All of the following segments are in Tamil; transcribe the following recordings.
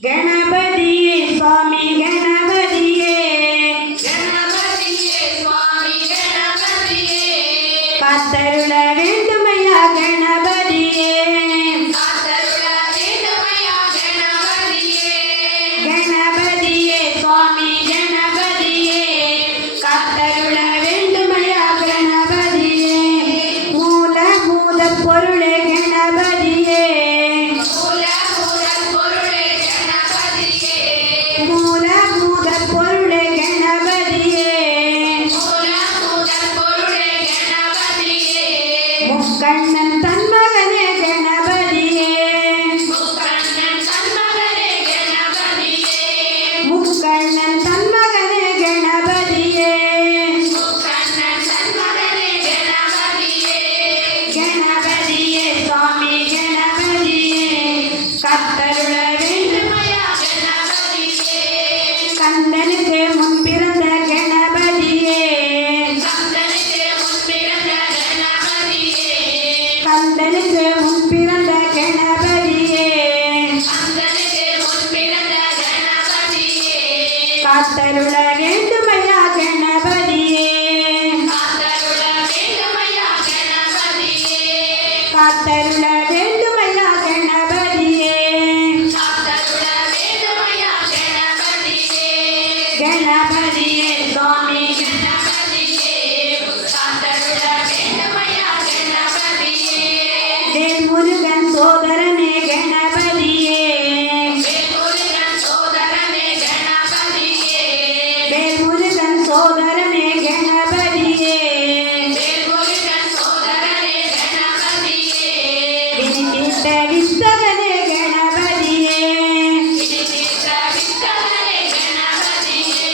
ಗಣಪತಿಯೇ ಸ್ವಾಮಿ ಗಣಪತಿಯೇ ಗಣಪತಿಯೇ ಸ್ವಾಮಿ ಗಣಪತಿಯೇ ಕಾತರುಳ ವೇಂದುಮಯ್ಯ ಗಣಪತಿಯೇ ಕಾತರುಳ ವೇದಮಯ ಗಣಪತಿಯೇ ಗಣಪತಿಯೇ ಸ್ವಾಮಿ ಗಣಪತಿಯೇ ಕಾತರುಳ ವೇಂದುಮಯ್ಯ ಗಣಪತಿಯೇ ಮೂಲ ಮೂಲ பொருளே ಗಣಪತಿಯೇ ಮೂಲ ಮೂಲ பொருளே ಗಣಪತಿಯೇ ಮೂಲ ಮೂಲ பொருளே ಗಣಪತಿಯೇ ಮೂಲ ಮೂಲ பொருளே ಗಣಪತಿಯೇ முக்கண்ணன் தன்மகனே கணபதியே முக்கண்ணன் தன்மகனே கணபதியே முக்கண்ணன் தன்மகனே கணபதியே முக்கண்ணன் தன்மகனே கணபதியே கணபதியே சுவாமி கணபதியே கத்தருள வேண்டும் மயா கணபதியே கந்தனுக்கு முன் பிறந்த கணபதியே கந்தனுக்கு முன் பிறந்த கணபதியே கந்தனுக்கு முன் பிறந்த கணபதியே கந்தனுக்கு முன் பிறந்த கணபதியே காத்தருள வேண்டுமையா கணபதியே காத்தருள வேண்டுமயா கணபதியே காத்தருள வேண்டுமையா கணபதியே காத்தருள வேண்டுமயா கணபதியே கணபதியே சுவாமி கணபதியே காத்தருள வேண்டுமயா கணபதியே வேல்முருகன் சோதரனே கணபதியே வேல்முருகன் சோதரனே கணபதியே வேல்முருகன் சோதரனே கணபதியே வேல்முருகன் சோதரனே கணபதியே வினிதீர்த்த வித்தகனே கணபதியே வினிதீர்த்த வித்தகனே கணபதியே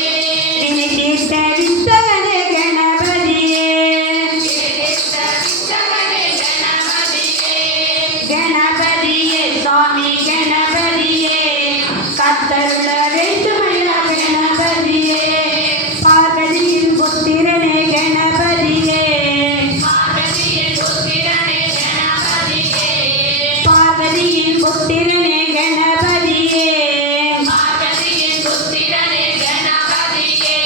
வினிதீர்த்த வித்தகனே கணபதியே வினிதீர்த்த வித்தகனே கணபதியே கணபதியே சுவாமி கணபதியே கத்தருள வேண்டுமையா கணபதியே பார்வதியின் புத்திரனே கணபதியே பார்வதியின் புத்திரனே கணபதியே பார்வதியின் புத்திரனே கணபதியே பார்வதியின் புத்திரனே கணபதியே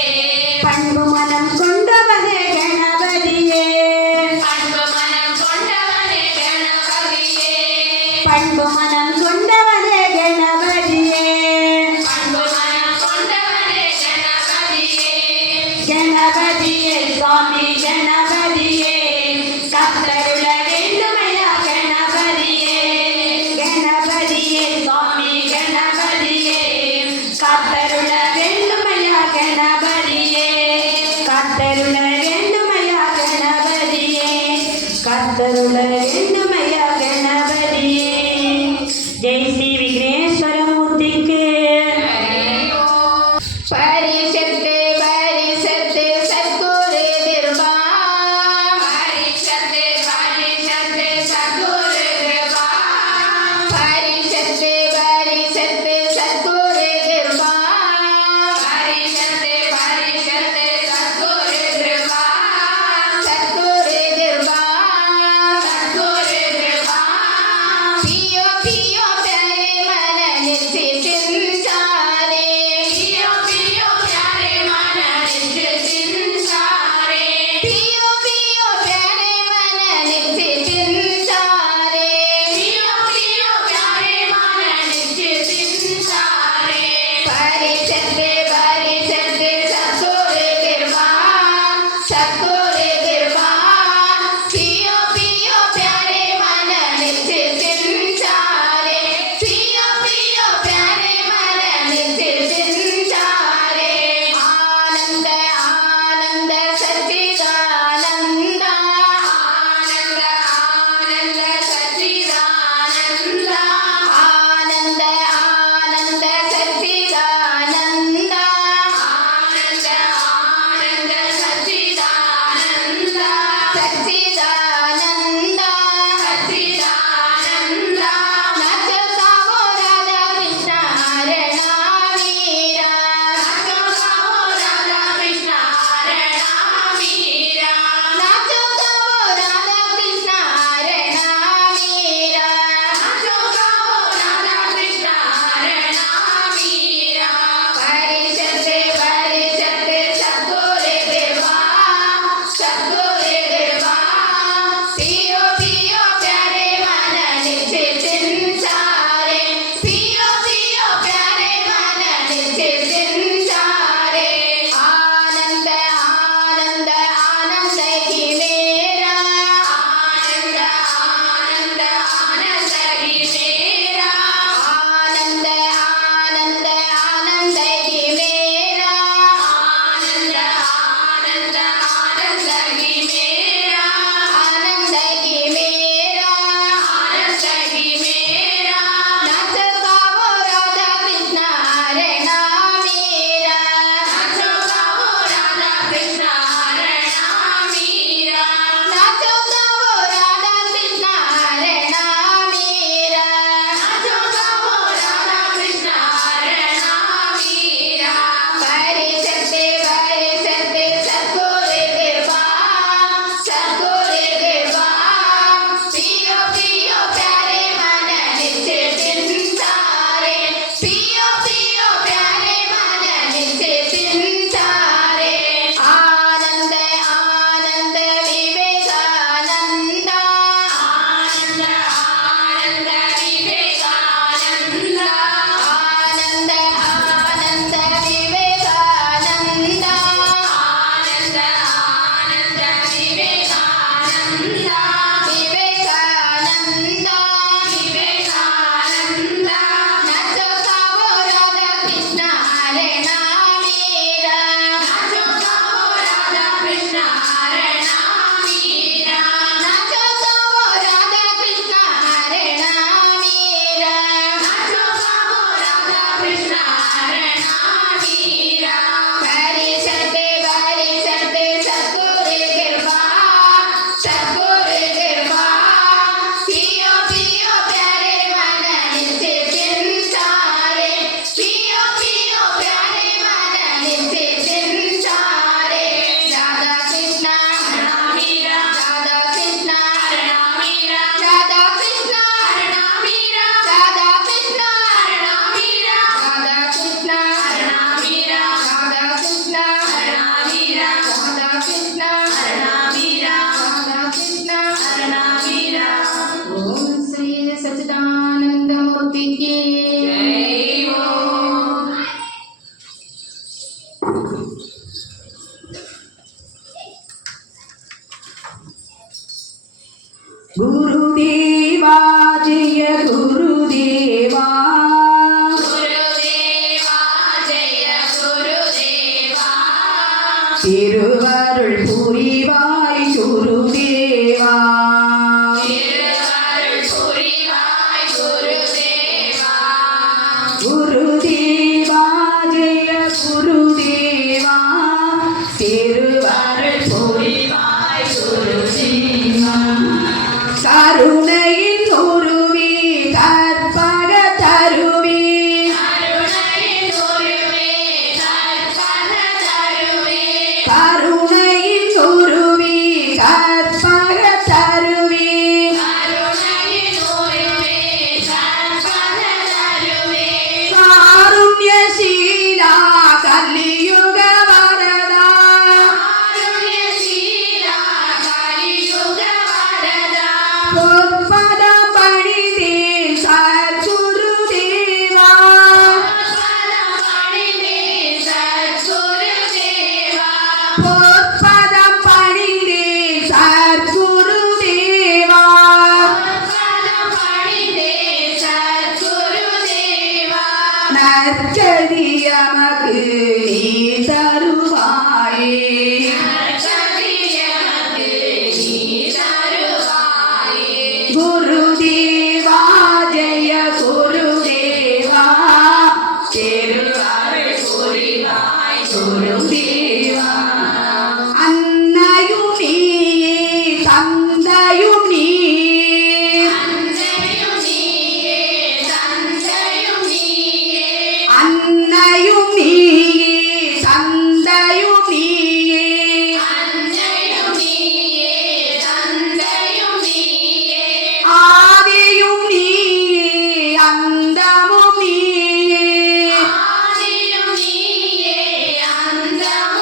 பண்பு மனம் கொண்டவனே கணபதியே அன்பு மனம் கொண்டவனே கணபதியே பண்பு மனம் கொண்டவனே கணபதியே அன்பு மனம் कृष्णा रणवीरा हरि सत्य सतगुरु कृपा पियो पियो प्यारे मन नित्य संसारे पियो पियो प्यारे मन नित्य संसारे राधा कृष्ण रणवीरा राधा कृष्ण रणवीरा राधा कृष्ण रणवीरा राधा कृष्ण रणवीरा राधा कृष्ण रणवीरा राधा कृष्ण रणवीरा राधा कृष्ण रणवीरा राधा कृष्ण रणवीरा ओम श्री सच्चिदानंद मूर्ति की जय हो गुरुदेवा जय गुरुदेवा गुरुदेवा जय गुरुदेवा திருவருள் புரிவாய் குருதேவா திருவருள் புரிவாய் குருதேவா குருதேவா ஜெய குருதேவா திருவருள் புரிவாய் குருதேவா கருணையின் உருவி கற்பக தருவி கருணையின் உருவே கற்பக தருவே கருணையின் உருவி கற்பக தருவி கருணையின் உருவே கற்பக தருவே காருண்யசீலா கலியுக வரதா காருண்யசீலா கலியுக வரதா பொற்பத பணிதே சத்குருதேவா பதம் பணிந்தே சத்குருதேவா பொற்பத பணிதே சத்குருதேவா பதம் பணிந்தே சத்குருதேவா நற்கதி எமக்கு நீ தருவாயே நற்கதியமக்கு நீ தருவாயே குருதேவா ஜெய குருதேவா திருவருள் புரிவாய் குருதேவா அன்னையும் நீயே தந்தையும் நீயே அன்னையும் நீயே தந்தையும் நீயே அன்னையும் நீயே தந்தையும் நீயே அன்னையும் நீயே தந்தையும் நீயே ஆதியும் நீயே அந்தமும் நீயே ஆதியும் நீயே அந்தமும்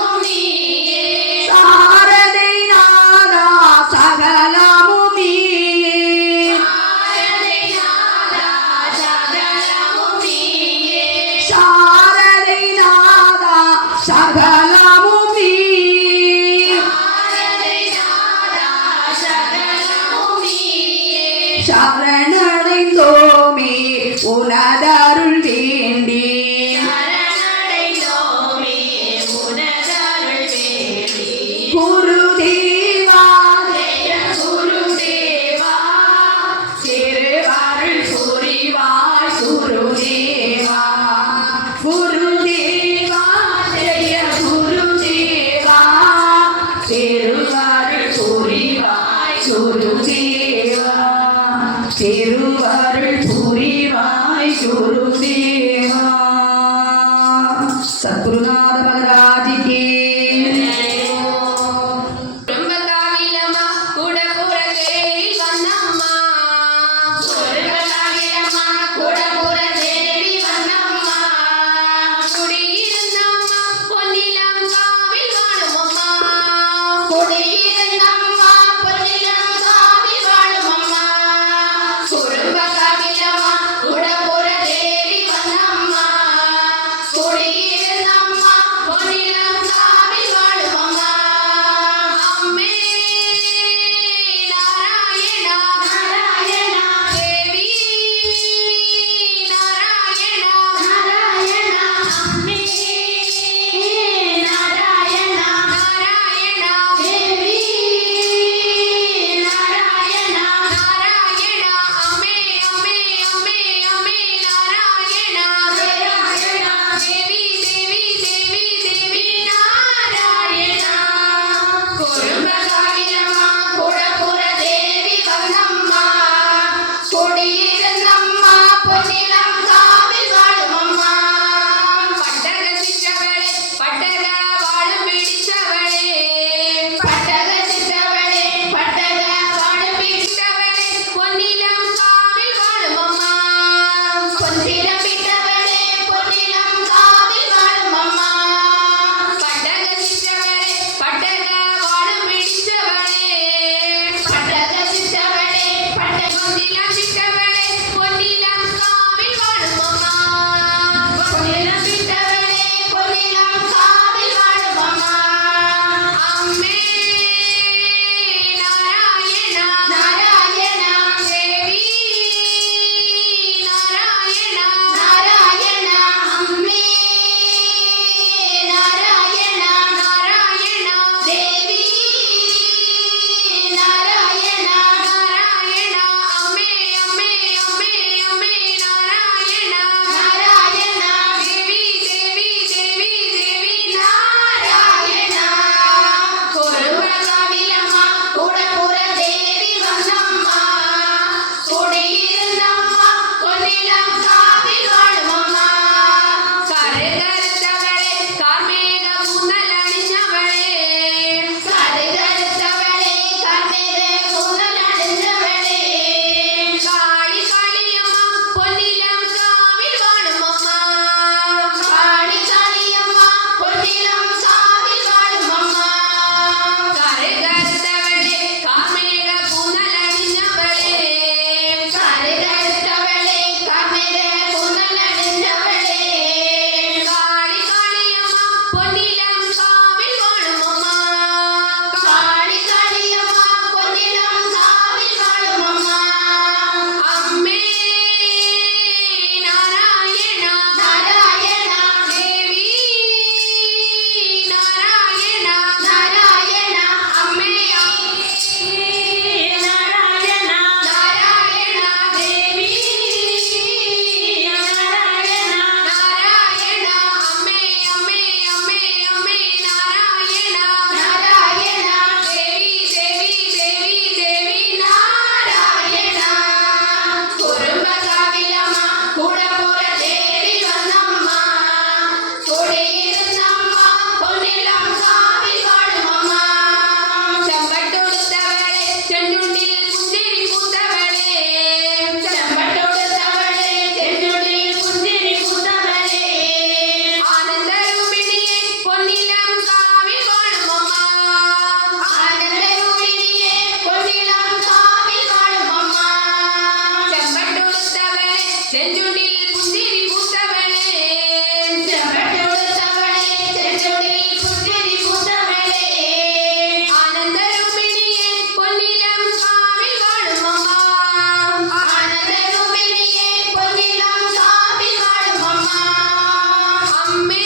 அம்மே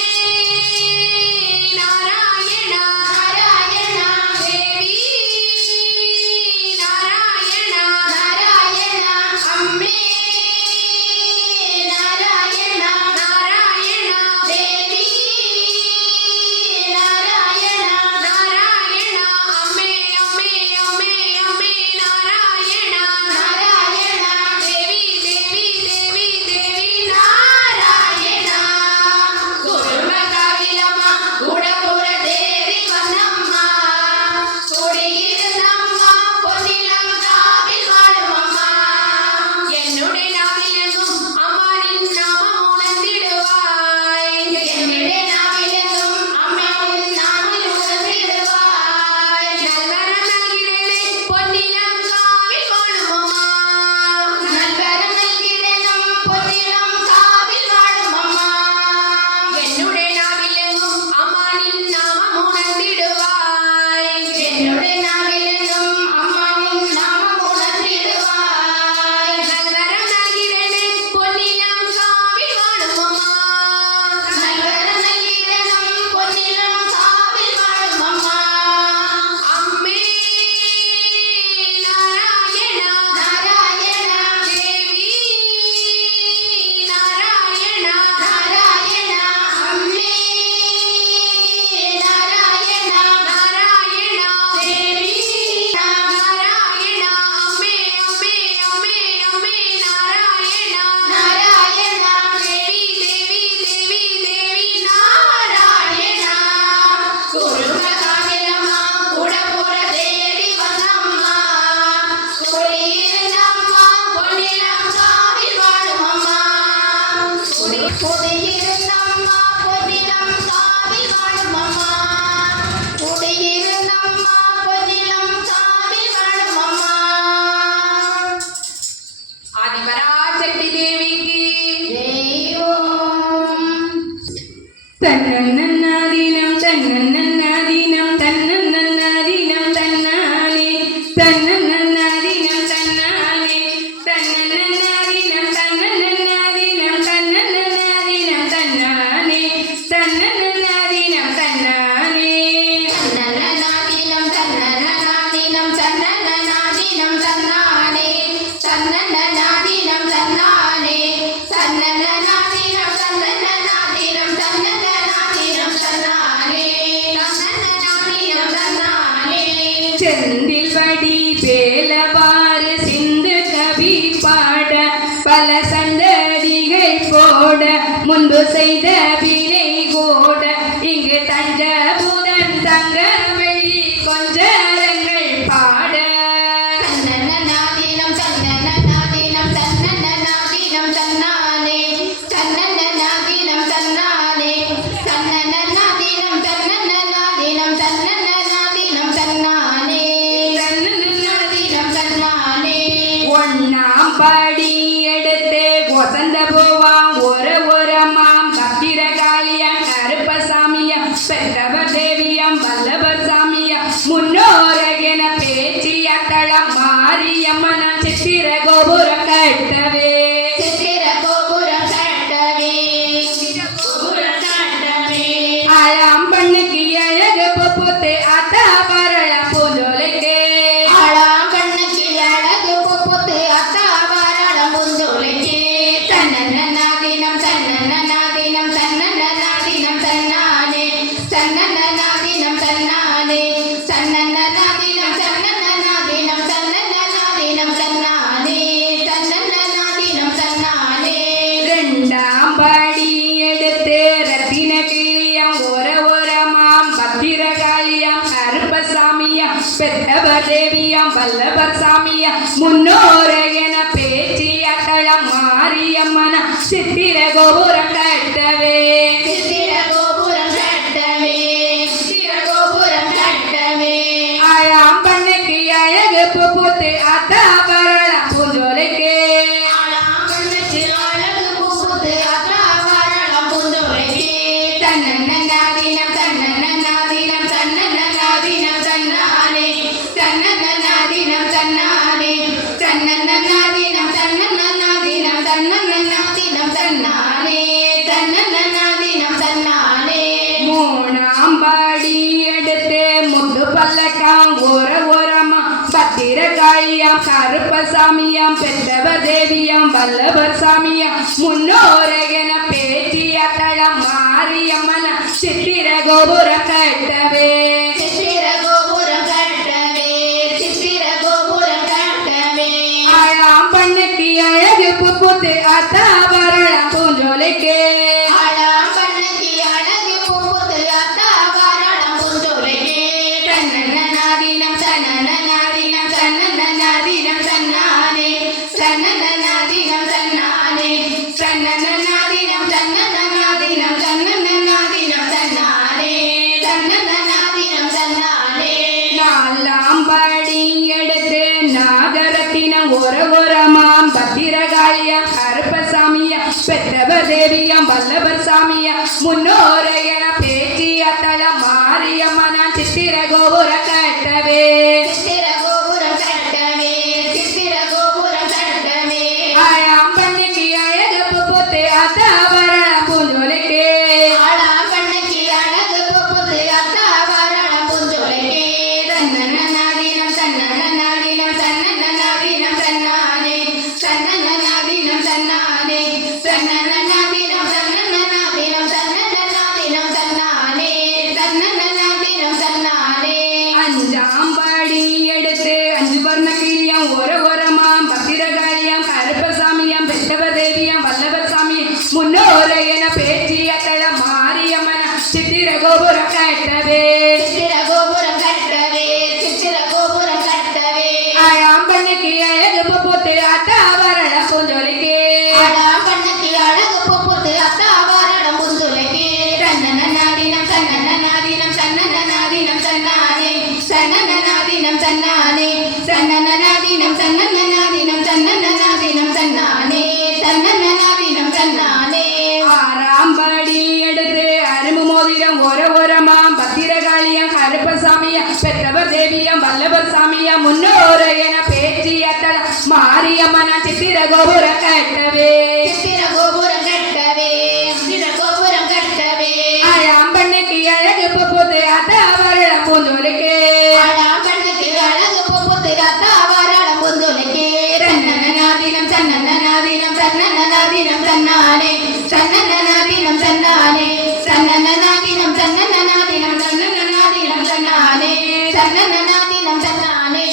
நாராயணா நாராயணா தேவி நாராயணா நாராயணா அம்மே நாராயணா நாராயணா தேவி நாராயணா நாராயணா அம்மே அம்மே அம்மே அம்மே நாராயணா நாராயணா தேவி தேவி தேவி தேவி நாராயணா குருமகாவிலம்மா குடபுர தேவி வந்தம்மா குடியிருந்தம்மா பொன்னிலம் காவில் வாழுமம்மா என்னுடைய நாவிலெங்கும் அம்மானின் நாமம் உணர்ந்திடுவாய் என்னுடைய நாவிலெங்கும் அம்மாவின் நாவில் உணர்ந்திடுவாய் நல்வரம் நல்கிடலே பொன்னிலம் காவில் வாழும் அம்மா நல்வரம் நல்கிடனும் பொன்னிலம் காவில் வாழுமம்மா என்னுடைய நாவிலெங்கும் அம்மானின் நாமம் உணர்ந்திடுவாய் என்னுடைய நாவிலெங்கும் அம்மாவின் நாமம் உணர்ந்திடுவாய் நல்வரம் நல்கிடலே பொன்னிலம் காவில் வாழும் அம்மா நல்வரம் நல்கிடனும் பொன்னிலம் காவில் வாழுமம்மா அம்மே நாராயணா நாராயணா தேவி நாராயணா நாராயணா அம்மே நாராயணா நாராயணா தேவி நாராயணா அம்மே அம்மே அம்மே அம்மே நாராயணா நாராயணா தேவி தேவி தேவி தேவி நாராயணா குருமகாவிலம்மா குடபுர தேவி வந்தம்மா குடியிருந்தம்மா பொன்னிலம் காவில் வாழுமம்மா குடியிருந்தம்மா பொன்னிலம் காவில் வாழுமம்மா குடியிருந்தம்மா பொன்னிலம் காவில் வாழுமம்மா ஆதிபராசக்தி தேவிக்கு தெய்வம் தன்னன்னாதீனம் தன்னன்னாதீனம் தன்னன்னாதீனம் தன்னானே தன்னன்னாதீனம் தன்னானே தன்னன்னாதீனம் தன்னன்னாதீனம் தன்னன்னாதீனம் தன்னானே தன்னன்னாதீனம் தன்னானே தன்னன்னாதீனம் தன்னன்னாதீனம் தன்னன்னாதீனம் தன்னானே தன்னன்னாதீனம் தன்னானே தன்னன்னாதீனம் தன்னன்னாதீனம் தன்னன்னாதீனம் தன்னானே தன்னன்னாதீனம் தன்னானே செந்தில் வடி வேலவாறு சிந்து கவி பாட பல சந்ததிகள் போட முன்பு செய்த வினை கோட இங்கு தஞ்சபுதன் தங்க வெள்ளி கொஞ்சரங்கள் பாட தன்னன்னாதீனம் தன்னன்னாதீனம் தன்னன்னாதீனம் தன்னானே தன்னன்னாதீனம் தன்னானே தன்னன்னாதீனம் தன்னன்னாதீனம் தன்னன்னாதீனம் தன்னானே தன்னன்னாதீனம் தன்னானே ஒன்னாம் படி எடுத்து வசந்த போவாம் ஒரு மாம் பத்திரகாளியம் கருப்பசாமியம் பெற்றவர் தேவியம் வல்லவர் சாமியம் முன்னோரகென பேச்சியத்தளம் மாரியம்மனம் சித்திர கோபுரம் கட்டவே சித்திர கோபுரம் கட்டவே கோபுரம் கட்டவே ஆழாம் பண்ணுக்கு அழகு பொப்புத்து அத்தா பரள பூஞ்சோலைக்கு ஆளாங்கண்ணுக்கு அழகு பொப்புத்து அத்தாவாரணம் புந்தோலைக்கு தன்னன்னாதீனம் தன்னன்னாதீனம் தன்னன்னாதீனம் தன்னானே தன்னன்னாதீனம் தன்னானே தன்னன்னாதீனம் தன்னன்னாதீனம் தன்னன்னாதீனம் தன்னானே தன்னன்னாதீனம் தன்னானே ரெண்டாம் படி எடுத்து ரத்தின கிளியம் ஒரு பத்திரகாளியம் கருப்பசாமியம் பெற்றவர் தேவியம் வல்லவர் சாமியம் முன்னோரகென பேச்சியத்தளம் மாரியம்மனம் சித்திர கோபுரம் கட்டவே சித்திர கோபுரம் கட்டவே சித்திர கோபுரம் கட்டவே ஆழாம் பண்ணுக்கு அழகு பூத்து அத்தா பரள பூஞ்சோலைக்கு ஆளாங்கண்ணுக்கு அழகு பொப்புத்து அத்தாவாரணம் புந்தோலைக்கு தன்னன்னாதீனம் தன்னன்னாதீனம் தன்னன்னாதீனம் தன்னானே தன்னன்னாதீனம் தன்னானே தன்னன்னாதீனம் தன்னன்னாதீனம் தன்னன்னாதீனம் தன்னானே தன்னன்னாதீனம் தன்னானே சாமியாம் பெற்றவர் தேவியாம் வல்லவர் சாமியாம் முன்னோரை என பேச்சிய தளம் மாரியம்மன சித்திர கோபுரம் கட்டவே சித்திர கோபுரம் கட்டவே சித்திர கோபுரம் கட்டவே ஆழாம் பண்ணைக்கு அழகு புத்து அத்தாபரணம் பூஞ்சோலைக்கு ஆழாம் பண்ணைக்கு அழகு பூத்து அத்தாபரணம் பூஞ்சோலைக்கு தன்னன்னாதீனம் தன்னன்னாதீனம் தன்னன்னாதீனம் தன்னானே தன்னன்னாதீனம் தன்னானே தன்னன்னாதீனம் தன்னன்னாதீனம் தன்னன்னாதீனம் தன்னானே தன்னன்னாதீனம் தன்னானே நாலாம் படி எடுத்து நாகரத்தினம் ஒரமாம் பத்திரகாளியம் கருப்பசாமியா பெற்றவர் தேவியம் வல்லவர் சாமியா முன்னோரை என பேச்சிய தளம் மாரியம்மன சித்திர கோபுர கட்டவே சித்திர கோபுரம் கட்டவே சித்திர கோபுரம் கட்டவே ஆழாம் பண்ணிக்கு அழகு புத்து அத்தாபரணம் பூஞ்சோலைக்கு ஆழாம் பண்ணைக்கு அழகு பூத்து அத்தாபரணம் பூஞ்சோலைக்கு தன்னன்னாதீனம் தன்னன்னாதீனம் தன்னன்னாதீனம் தன்னானே தன்னன்னாதீனம் தன்னானே தன்னன்னாதீனம் தன்னன்னாதீனம் தன்னன்னாதீனம் தன்னானே தன்னன்னாதீனம் தன்னானே அஞ்சாம் படி எடுத்து அஞ்சு வர்ண கிளியம் ஒரமாம் பத்திரகாளியம் கருப்பசாமியம் பெற்றவர் தேவியம் வல்லவர் சாமி முன்னோரை என பேச்சிய தளம் மாரியம்மன சித்திர கோபுரம் கட்டவே சித்திர கோபுரம் கட்டவே சித்திர கோபுரம் கட்டவே ஆழாம் பண்ணைக்கு அழகு புத்து அத்தாபரணம் பூஞ்சோலைக்கு ஆழாம் பண்ணைக்கு அழகு பூத்து அத்தாபரணம் பூஞ்சோலைக்கு தன்னன்னாதீனம் தன்னன்னாதீனம் தன்னன்னாதீனம் தன்னானே தன்னன்னாதீனம் தன்னானே தன்னன்னாதீனம் தன்னன்னாதீனம் தன்னன்னாதீனம் தன்னானே தன்னன்னாதீனம் தன்னானே ஆறாம் படி எடுத்து அரும்பு மோதிரம் ஒரமாம் பத்திரகாளியம் கருப்பசாமியம் பெற்றவர் தேவியம் வல்லவர் சாமியம் முன்னோரை என பேச்சிய தளம் மாரியம்மன சித்திர கோபுர கட்டவே சித்திர கோபுரம் கட்டவே சித்திர கோபுரம் கட்டவே ஆழாம் பண்ணைக்கு அழகு புத்து அத்தாபரணம் பூஞ்சோலைக்கு ஆழாம் பண்ணைக்கு அழகு பூத்து அத்தாபரணம் பூஞ்சோலைக்கு தன்னன்னாதீனம் தன்னன்னாதீனம் தன்னன்னாதீனம் தன்னானே தன்னன்னாதீனம் தன்னானே தன்னன்னாதீனம் தன்னன்னாதீனம் தன்னன்னாதீனம் தன்னானே தன்னன்னாதீனம் தன்னானே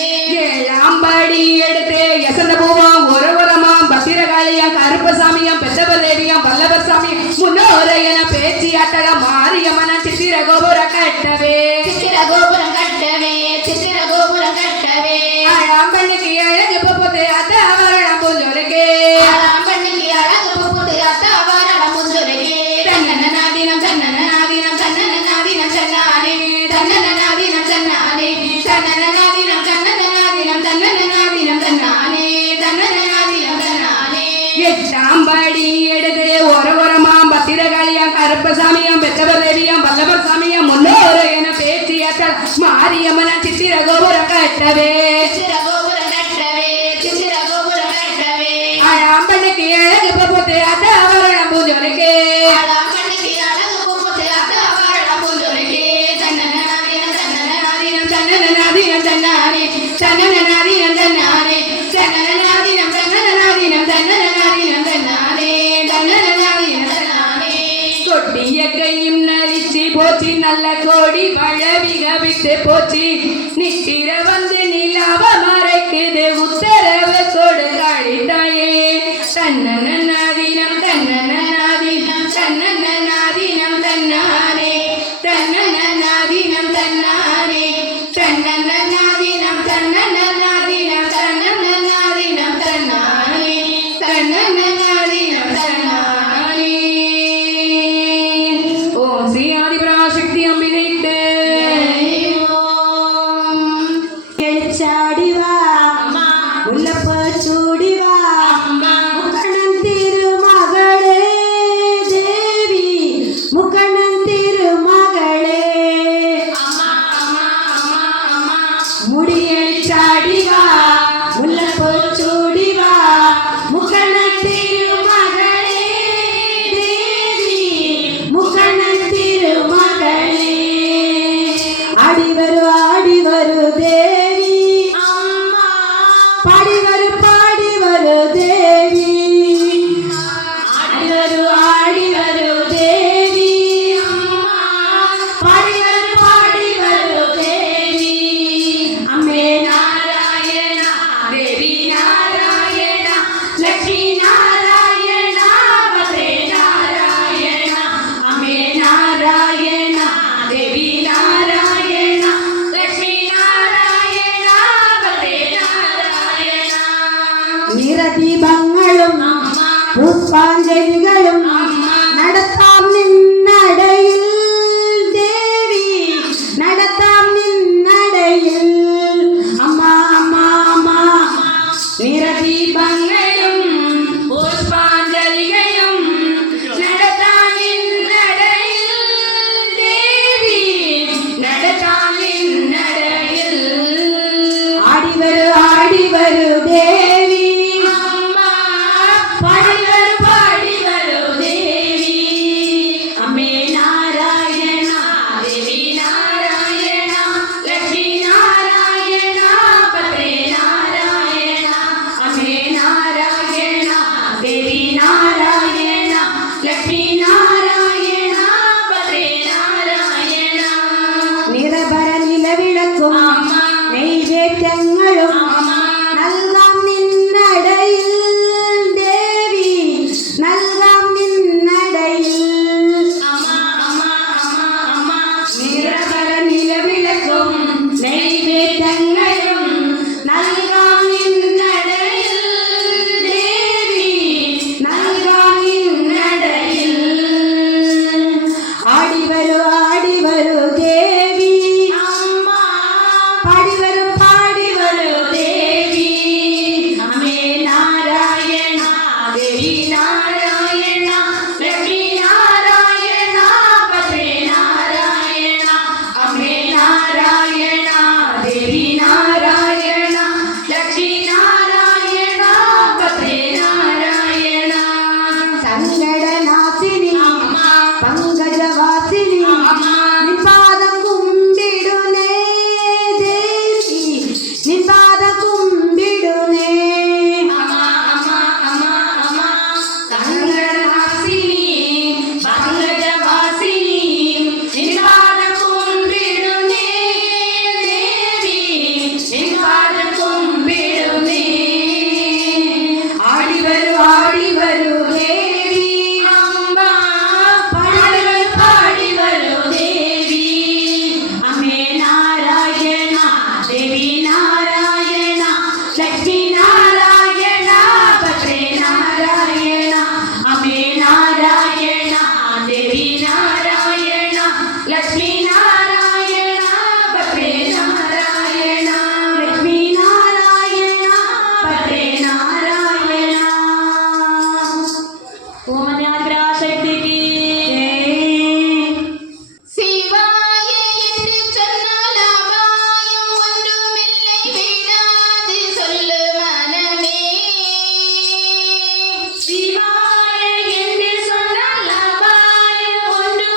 ஏழாம் படி எடுத்து யசந்த பூவாம் ஒரமாம் பத்திரகாளியம் கருப்பசாமியம் பெற்றவர் தேவியம் வல்லவர் சாமி முன்னோரை என பேச்சி அட்டளம் மாரியம்மன சித்திர கோபுர கட்டவே சித்திர கோபுரம் கட்டவே சித்திர கோபுரம் கட்டவே ஆழாம் பண்ணைக்கு அழகு புத்து அத்தாபரணம் பூஞ்சோலைக்கு ஆழாம் பண்ணைக்கு அழகு பூத்து அத்தாபரணம் பூஞ்சோலைக்கு தன்னன்னாதீனம் தன்னன்னாதீனம் தன்னன்னாதீனம் தன்னானே தன்னன்னாதீனம் தன்னானே தன்னன்னாதீனம் தன்னன்னாதீனம் தன்னன்னாதீனம் தன்னானே தன்னன்னாதீனம் தன்னானே எட்டாம் படி எடுத்து ஒரமாம் பத்திரகாளியம் கருப்பசாமியம் பெற்றவர் தேவியம் வல்லவர் சாமியம் முன்னோரை என பேச்சிய மாரியம்மன சித்திர கோபுர கட்டவே சித்திர கோபுரம் கட்டவே சித்திர கோபுரம் கட்டவே ஆழாம் பண்ணைக்கு அழகு புத்து அத்தாபரணம் பூஞ்சோலைக்கு ஆழாம் பண்ணைக்கு அழகு பூத்து அத்தாபரணம் பூஞ்சோலைக்கு தன்னன்னாதீனம் தன்னன்னாதீனம் தன்னன்னாதீனம் தன்னானே தன்னன்னாதீனம் தன்னானே தன்னன்னாதீனம் தன்னன்னாதீனம் தன்னன்னாதீனம் தன்னானே தன்னன்னாதீனம் தன்னானே கொட்டிய கையும் நலிச்சு போச்சு நல்ல கோடி வளவிக விட்டு போச்சு நித்திர வந்து நிலாவ மறைக்குது உத்தரவு கொடு காளித்தாயே தன்னன்னாதீனம் தன்னன்னாதீனம் தன்னன்னாதீனம் தன்னானே தன்னன்னாதீனம் தன்னானே தன்னன்னாதீனம் தன்னன்னாதீனம் தன்னன்னாதீனம் தன்னானே தன்னன்னாதீனம் தன்னானே ஓம் ஸ்ரீ ஆதிபராசக்தி அம்பிகைக்கு எழுச்சாடி நாராயணா லட்சுமி நாராயணா பத்ரே நாராயணா லட்சுமி நாராயணா பத்ரே நாராயணா ஓம் ஞானசக்திக்கு சிவாய என்று சொன்னால் அபாயம் ஒன்றுமில்லை விடாது சொல்லு மனமே சிவாய என்று சொன்னால் அபாயம் ஒன்றுமில்லை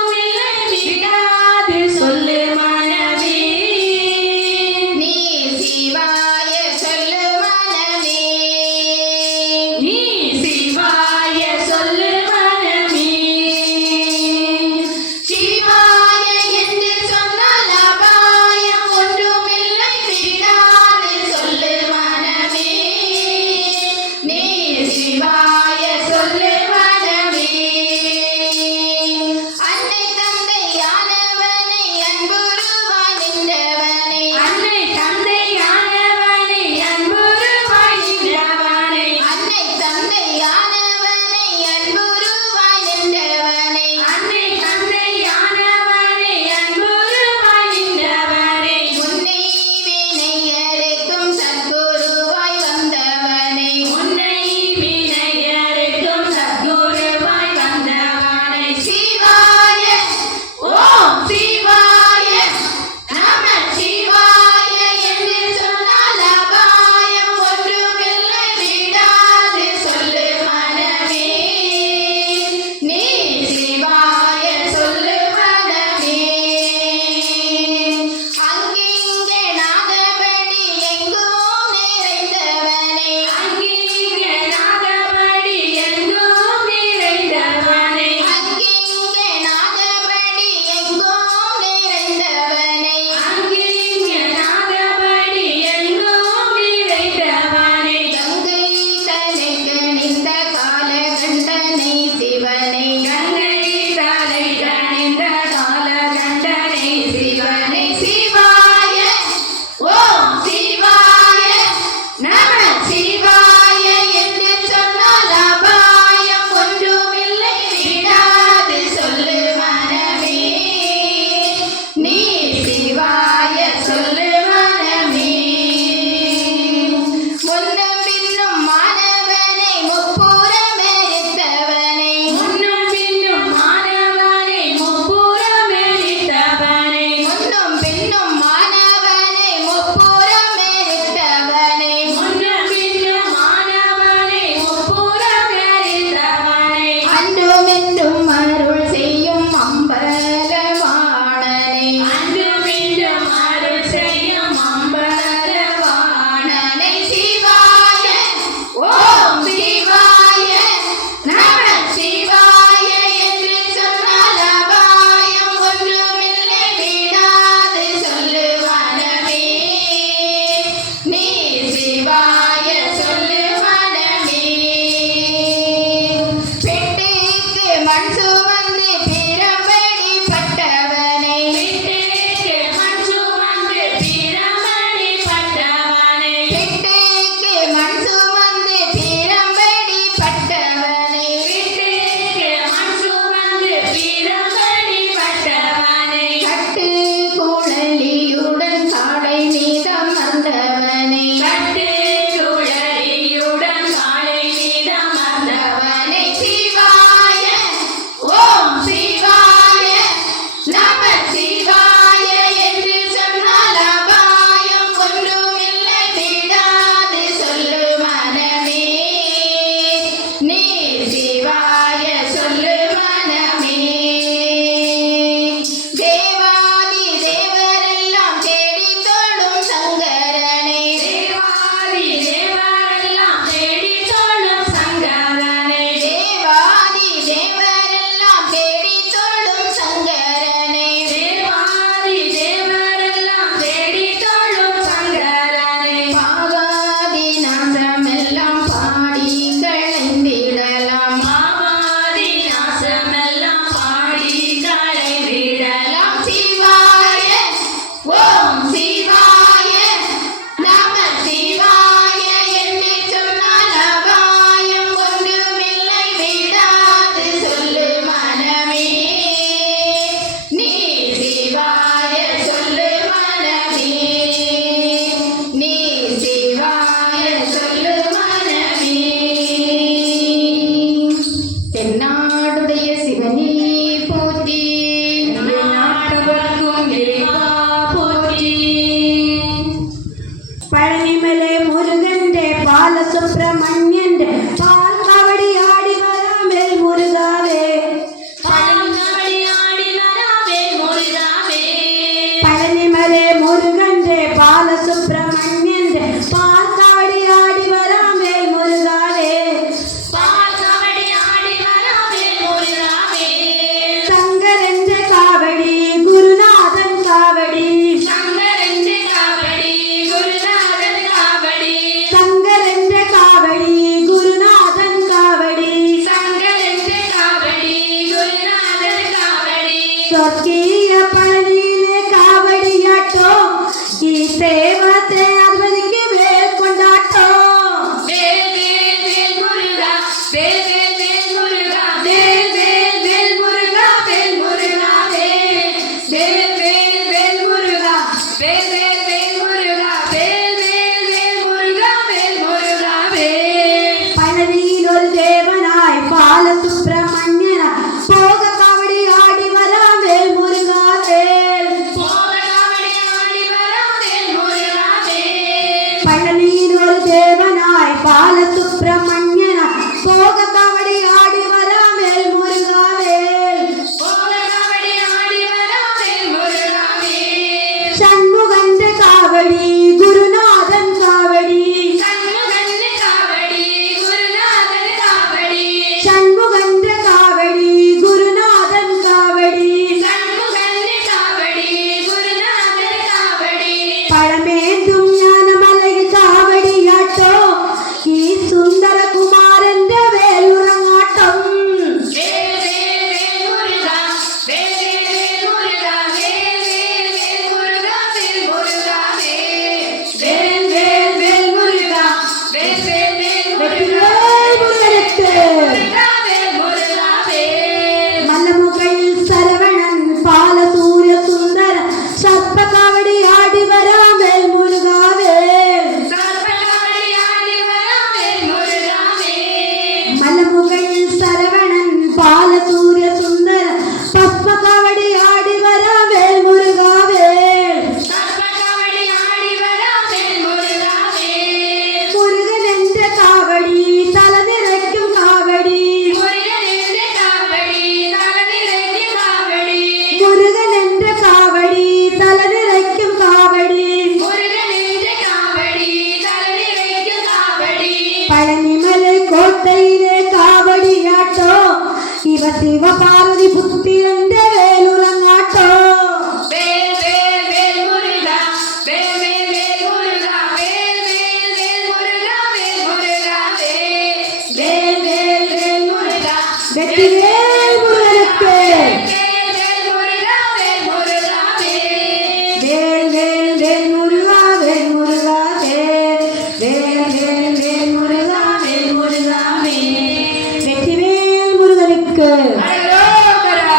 பாலசுப்ரமணியன் பால்காவடி ஆடி வராம் வேல் முருகாவே பால்காவடி ஆடி வராம் வேல் முருகாவே சங்கரஞ்ச காவடி குருநாதன் காவடி சங்கரஞ்ச காவடி குருநாதன் காவடி சங்கரஞ்ச காவடி குருநாதன் காவடி சங்கரஞ்ச காவடி குருநாதன் காவடி சொர்க்கீய பழனியிலே காவடியாட்டோம் ಈ ಸೇವತೆ ಅದ್ವನಿಗೆ ಬೇಲ್ ಕೊಂಡಾಟೋம் வேல் வேல் வேல் முருகா வேல் வேல் வேல் முருகா வேல் வேல் வேல் முருகா வேல் முருகா வேல் வேல் வேல் முருகா வேல் வேல் வேல் முருகா வேல் வேல் வேல் முருகா வேல் முருகா வேல் பழனியில் ஒரு தேவனாய் பாலசுப்ரமணியனா போக காவடி ஆடி வராம் வேல் முருகா வேல் போககாவடி ஆடி வராம் வேல் முருகாவே பழனியில் ஒரு தேவனாய் பாலசுப்ரமணியனா போக காவடி ஆடி வராம் வேல் முருகா வேல் போககாவடி ஆடி வராம் வேல் முருகா வேல் சண்முகந்த காவடி குருநாதன் காவடி சண்முகன் காவடி குருநாதன் காவடி சண்முகந்த காவடி குருநாதன் காவடி சண்முகன் காவடி குருநாதன் காவடி பழமேந்தும் ஞானமலையில் காவடியாட்டோ ഈ സുന്ദരകുമാരന്റെ വേലുറങ്ങാട്ടം வேல் வேல் வேல் முருகா வேல் வேல் வேல் முருகா வேல் வேல் வேல் முருகா வேல் முருகா வேல் வேல் வேல் முருகா வேல் வேல் வேல் முருகா முருகனுக்கு முருகா வேல் முருகா வேல் மலமுகையில் சரவணன் பாலசூரிய சுந்தர சர்ப்ப காவடி ஆடி வராம் வேல் முருகா வேல் சர்ப்பகாவடி ஆடி வராம் வேல் முருகா வேல் மலமுகையில் சரவணன் பாலசூரிய சுந்தர பத்ம காவடி ஆடி வராம் வேல் முருகா வேல் சர்ப்பகாவடி ஆடி வராம் வேல் முருகா வேல் முருகன் என்ற காவடி தலை நிறைக்கும் காவடி முருகன் என்ற காவடி தலநிறைந்த காவடி முருகன் என்ற காவடி தலை நிறைக்கும் காவடி முருகன் என்ற காவடி தலநிறைந்த காவடி பழனிமலை கோட்டையிலே காவடியாட்டோ இவ சிவபாரதி புத்திரந்த வேலுரங்காட்டோ வேல் வேல் வேல் முருகா வேல் வேல் வேல் முருகா வேல் வேல் வேல் முருகா வேல் முருகா வேல் வேல் வேல் முருகா வெற்றிவேல் முருகனுக்கு வேல் வேல் முருகா வேல் முருகா வேல் வேல் வேல் முருகா வேல் முருகா வேல் வேல் வேல் வேல் முருகா வேல் முருகா வேல் வெற்றிவேல் முருகனுக்கு அரோகரா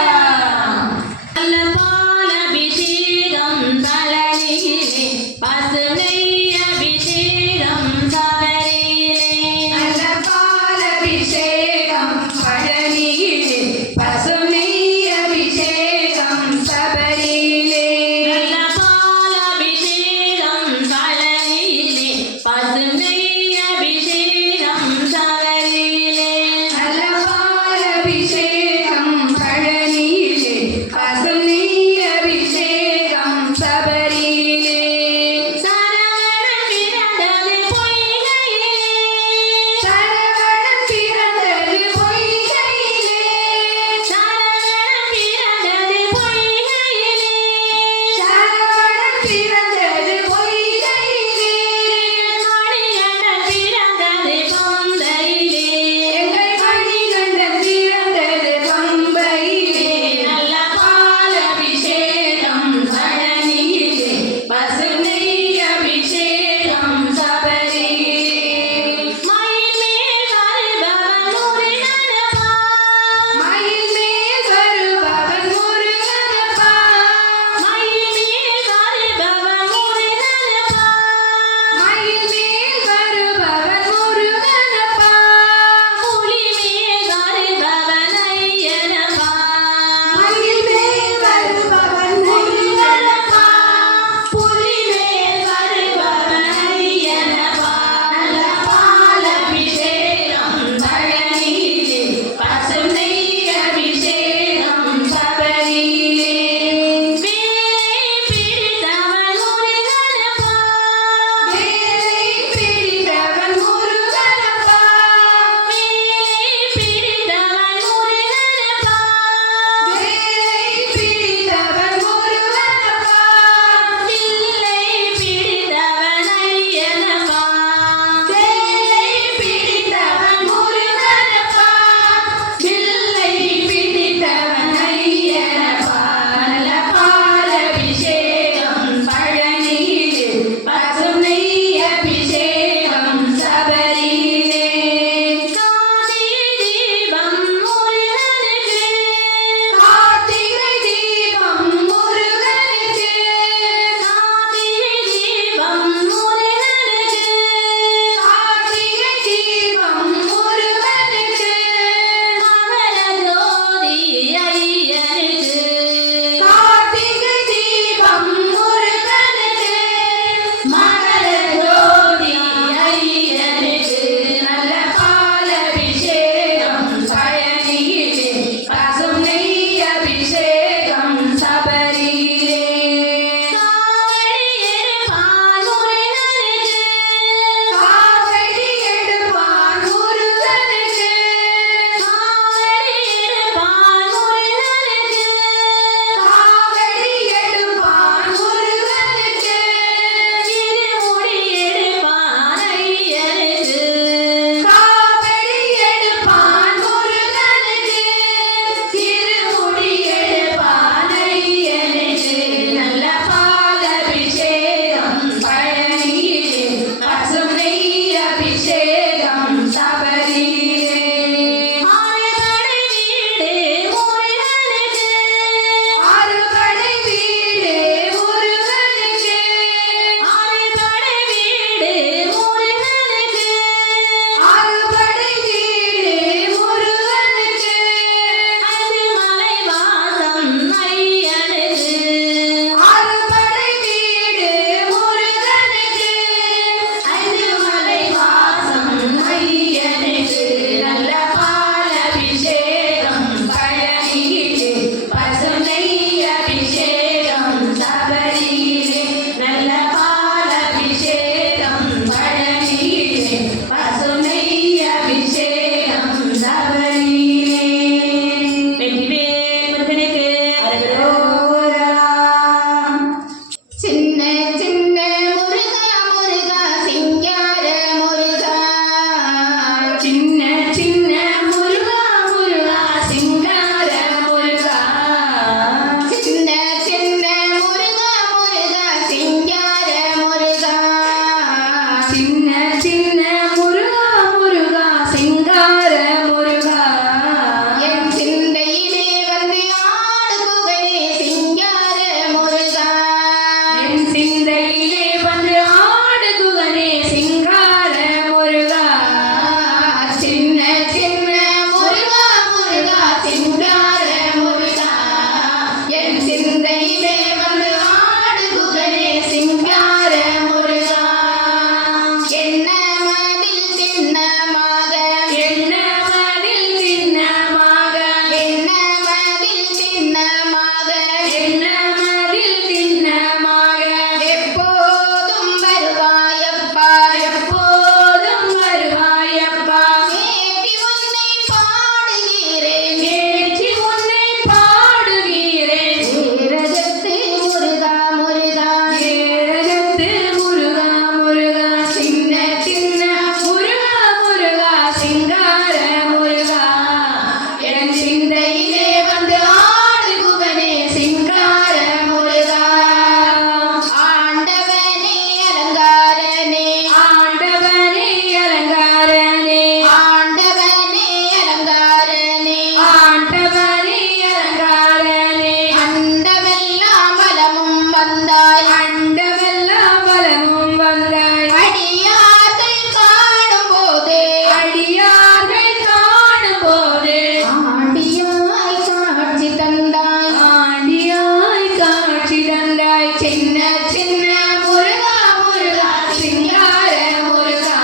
காட்சி தந்தாய் சின்ன சின்ன முருகா முருகா சிங்கார முருகா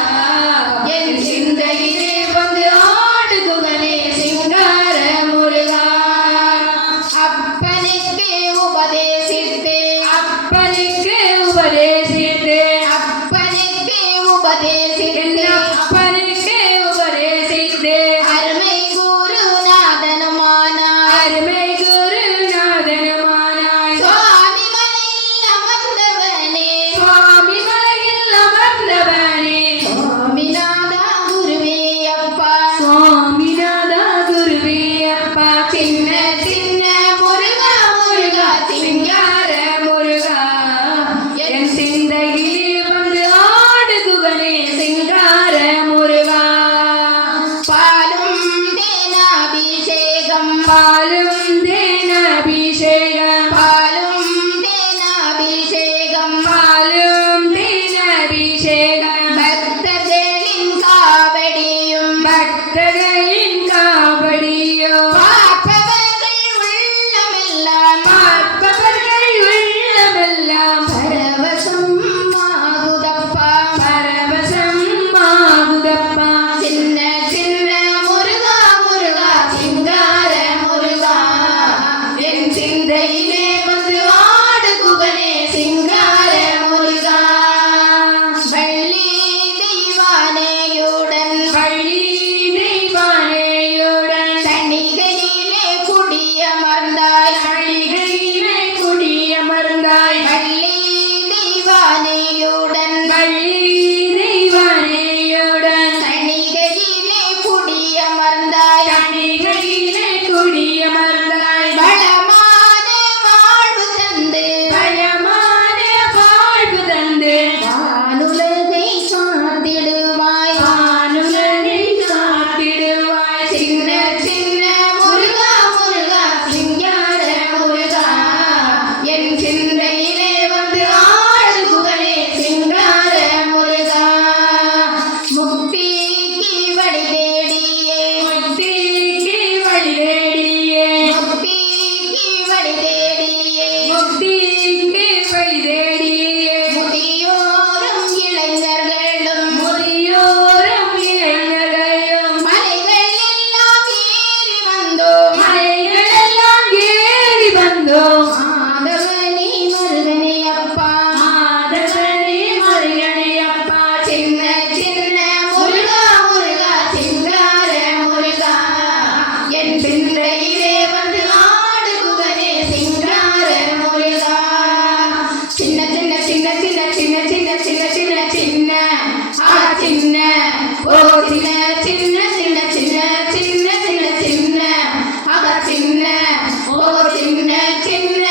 என் சிந்தையிலே வந்து ஆடு குகனே சிங்கார முருகா அப்பனுக்கு உபதேசித்தே அப்பனுக்கு உபதேசித்தே அப்பனுக்கு உபதேசித்தே அப்பனுக்கு உபதேசித்தே அருமை குருநாதனுமானார் அருமை குருநாதனுமானாய் சுவாமி மலையில் அமர்ந்தவனே சுவாமி மலையில் அமர்ந்தவனே சுவாமிநாதா குருவே அப்பா சுவாமிநாதா குருவே அப்பா சின்ன சின்ன முருகா முருகா சிங்கார முருகா என் சிந்தையிலே வந்து ஆடு குகனே சிங்கார முருகா பாலும் தேனாபிஷேகம் பாலும் தேனாபிஷேகம் பாலும் தேனாபிஷேகம் பாலும் தேனாபிஷேகம் பக்தர்களின் காவடியும் பக்தர்களின் காவடியோ பார்ப்பவர்கள் உள்ளமெல்லாம் பார்ப்பவர்கள் உள்ளமெல்லாம் பரவசம் ஆகுதப்பா பரவசம் ஆகுதப்பா சின்ன சின்ன முருகா முருகா சிங்கார முருகா என் சிந்தையிலே வந்து ஆடு குகனே சிங்கார முருகா வள்ளி தெய்வானையுடன் பள்ளி தெய்வானையுடன் தணிகையிலே குடியமர்ந்தாய் அழிகையிலே குடியமர்ந்தாய் வள்ளி தெய்வானையுடன் பள்ளி தெய்வானையுடன் தணிகையிலே குடியமர்ந்தாய் அணிகையிலே குடியமர்ந்தாய் வளமான வாழ்வு தந்து பலமான வாழ்வு தந்து வானுலகை காத்திடுவாய் வானுலகை காத்திடுவாய் சின்ன சின்ன முருகா முருகா சிங்கார முருகா என் சிந்தையிலே வந்து ஆடு குகனே சிங்கார முருகா முக்திக்கு வழி தேடியே முக்திக்கு வழி தேடியே முக்திக்கு வழி தேடியே முக்திக்கு வழி தேடியே முதியோரும் இளைஞர்களும் முதியோரும் இளைஞர்களும் மலைகள் எல்லாம் ஏறி வந்தோம் மலைகளெல்லாம் ஏறி வந்தோம் மாதவனே முருகனே அப்பா மாதவனே மரியணி அப்பா சின்ன சின்ன முருகா முருகா சிங்கார முருகா என் சிந்தையிலே வந்து ஆடு குகனே சிங்கார முருகா சின்ன சின்ன சின்ன சின்ன சின்ன சின்ன சின்ன சின்ன சின்ன சின்ன ஓ சின்ன சின்ன சின்ன சின்ன சின்ன சின்ன சின்ன சின்ன ஓ சின்ன சின்ன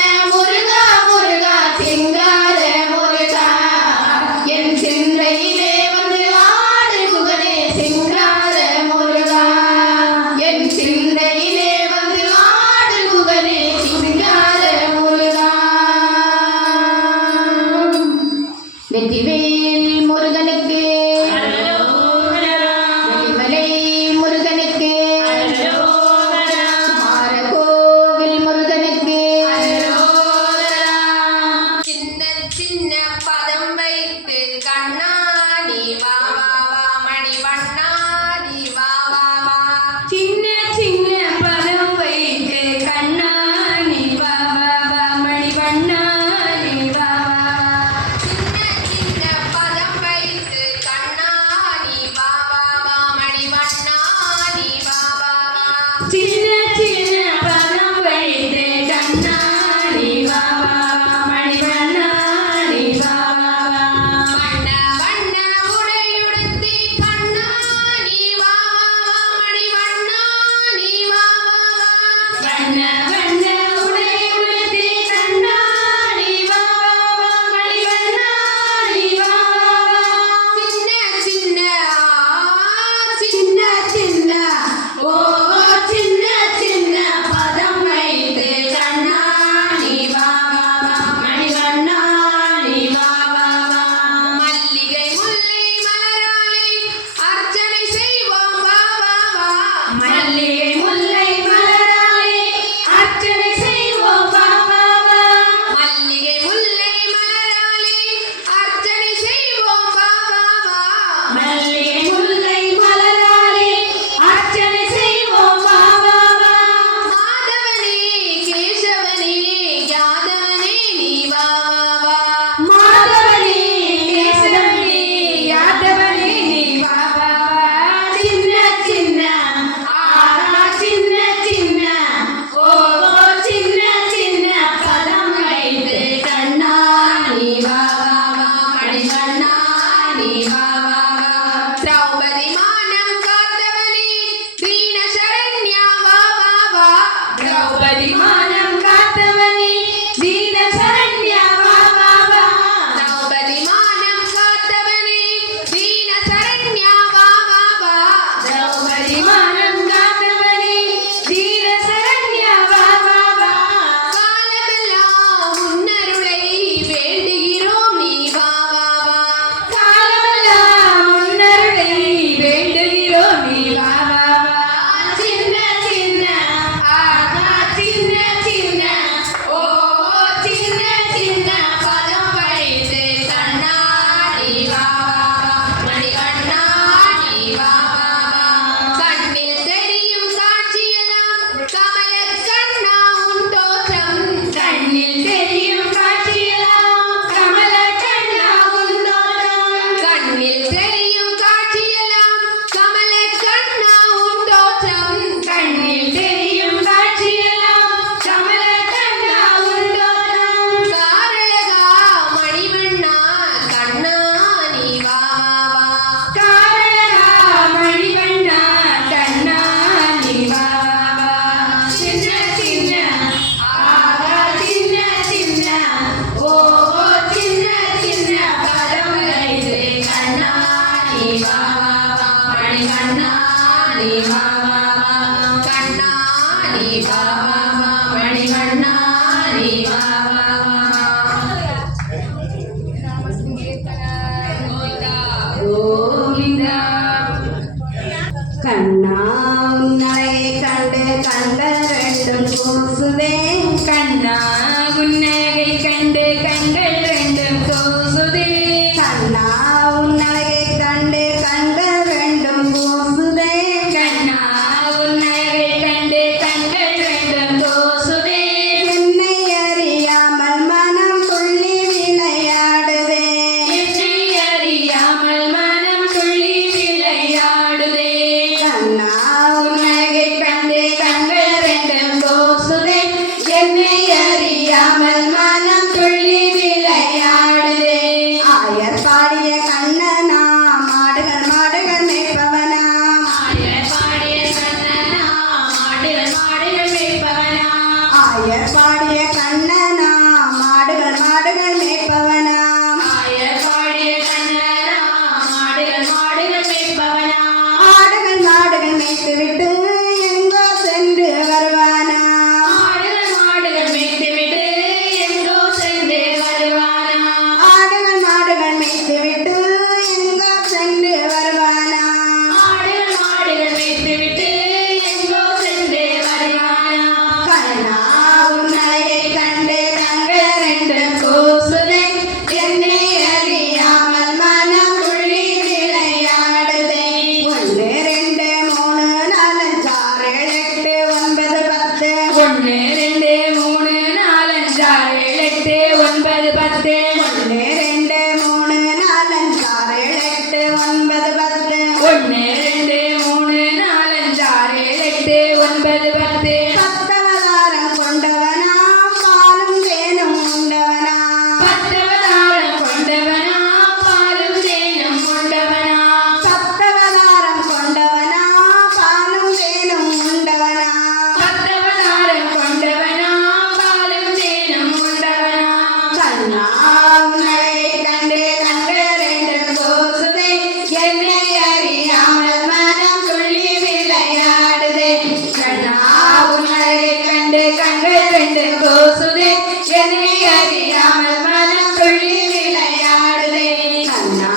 என்னை அறியாமல் மனம் துள்ளி விளையாடுதே கண்ணா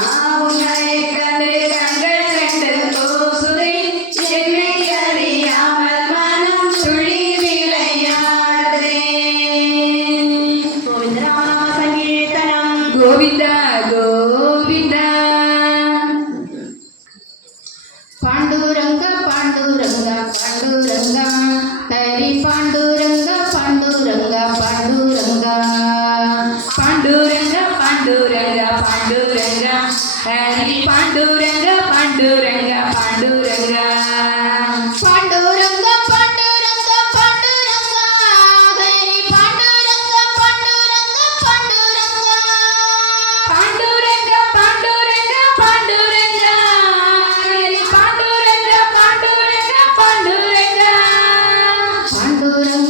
உன்னை கண்டு கண்கள் சென்று கூசுதே என்னை அறியாமல் மனம் துள்ளி விளையாடுதே கோவிந்தா கோவிந்தா पांडुरंग पांडुरंग पांडुरंग हरी पांडुरंग पांडुरंग पांडुरंग पांडुरंग पांडुरंग पांडुरंग हरी पांडुरंग पांडुरंग पांडुरंग पांडुरंग पांडुरंग पांडुरंग हरी पांडुरंग पांडुरंग पांडुरंग पांडुरंग पांडुरंग पांडुरंग हरी पांडुरंग पांडुरंग पांडुरंग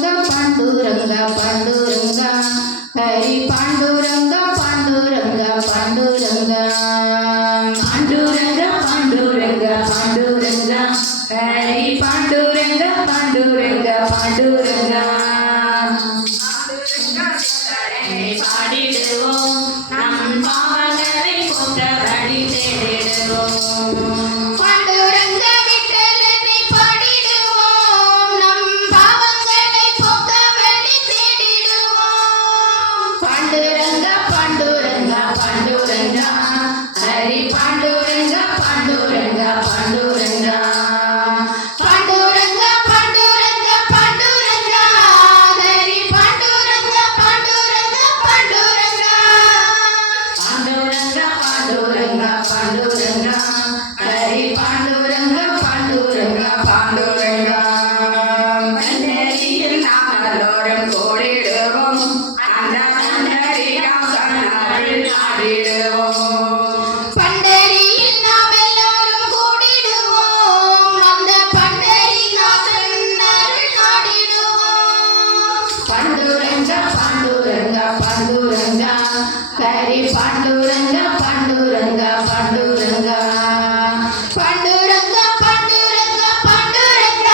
पांडुरंग पांडुरंग पांडुरंग हरी पांडुरंग पांडुरंग पांडुरंग पांडुरंग पांडुरंग पांडुरंग हरी पांडुरंग पांडुरंग पांडुरंग பாடிடுவோம் நம் பாவங்களை போற்றபடி தேடிடுவோம் पांडुरंग विठ्ठलனை பாடிடுவோம் நம் பாவங்களை போக்கவழி தேடிடுவோம் पांडुरंग पांडुरंग पांडुरंग हरी पांडुरंग पांडुरंग पांडुरंग पांडुरंग पांडुरंग पांडुरंग हरी पांडुरंग पांडुरंग पांडुरंग पांडुरंग पांडुरंग पांडुरंग हरी पांडुरंग पांडुरंग पांडुरंग पंडरिயில் நாமெல்லோரும் கூடிடுவோம் அந்த பண்டரிகாசனரில் ஆடிடுவோம் பண்டரியில் நாம் எல்லோரும் கூடிடுவோம் அந்த பண்டரிநாதன் அருள் நாடிடுவோம் पांडुरंग पांडुरंग पांडुरंग हरी पांडुरंग पांडुरंग पांडुरंग पांडुरंग पांडुरंग पांडुरंग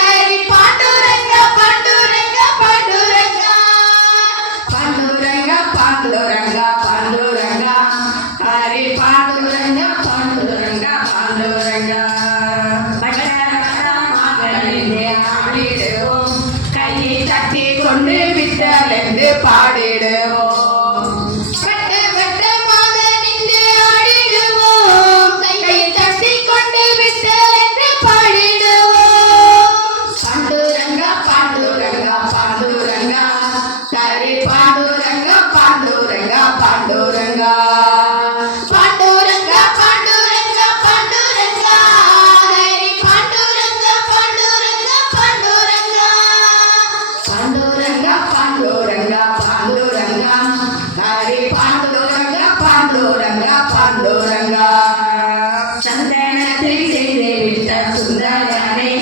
हरी पांडुरंग पांडुरंग पांडुरंग पांडुरंग पांडुरंग पांडुरंग हरी पांडुरंग पांडुरंग पांडुरंग மகளிலே ஆடிடுவோம் கையை தட்டி கொண்டு விட்டலென்று பாடிடுவோம் வட்ட வட்டமாக நின்று ஆடிடுவோம் கையை தட்டிக் கொண்டு விட்டல் என்று பாடிடுவோம் पांडुरंग पांडुरंग पांडुरंग हरी पांडुरंग पांडुरंग पांडुरंग पांडुरंग पांडुरंग पांडुरंग हरी पांडुरंग पांडुरंग पांडुरंग पांडुरंग पांडुरंग पांडुरंग हरी पांडुरंग पांडुरंग पांडुरंग சந்தனத்தில் செய்து விட்ட சுந்தரனை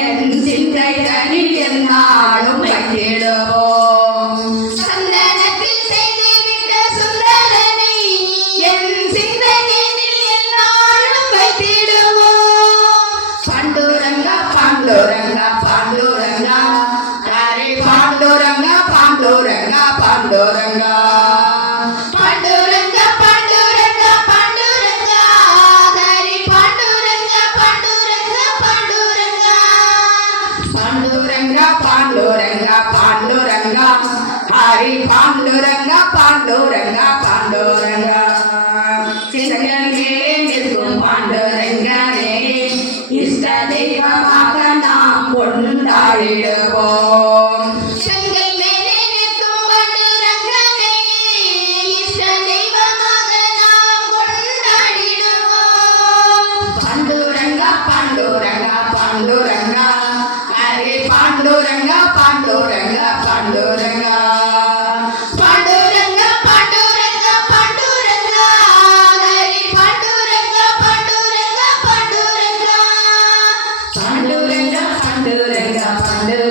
என் சிந்தைதனில் எந்நாளும் வைத்திடுவோம் சந்தனத்தில் செய்து விட்ட சுந்தரனை என் சிந்தனையில் எந்நாளும் வைத்திடுவோம் पांडुरंग पांडुरंग पांडुरंग हरे पांडुरंग पांडुरंग पांडुरंग पांडुरंग पांडुरंग पांडुरंग हरी पांडुरंग पांडुरंग पांडुरंग पांडुरंग पांडुरंग पांडुरंग हरि पांडुरंग पांडुरंग पांडुरंग சிறகங்களே நிற்கும் பாண்டுரங்கனே இஷ்ட தெய்வமாக நாம் கொண்டாடிடுவோம் செங்கல் மேலே நிற்கும் பாண்டுரங்கனை இஷ்ட தெய்வமாக நாம் கொண்டாடிடுவோம் பாண்டுரங்க பாண்டுரங்க பாண்டுரங்க ஹரி பாண்டுரங்க பாண்டுரங்க பாண்டுரங்க पांडुरंग पांडुरंग पांडुरंग हरी पांडुरंग पांडुरंग पांडुरंग पांडुरंग पांडुरंग पांडुरंग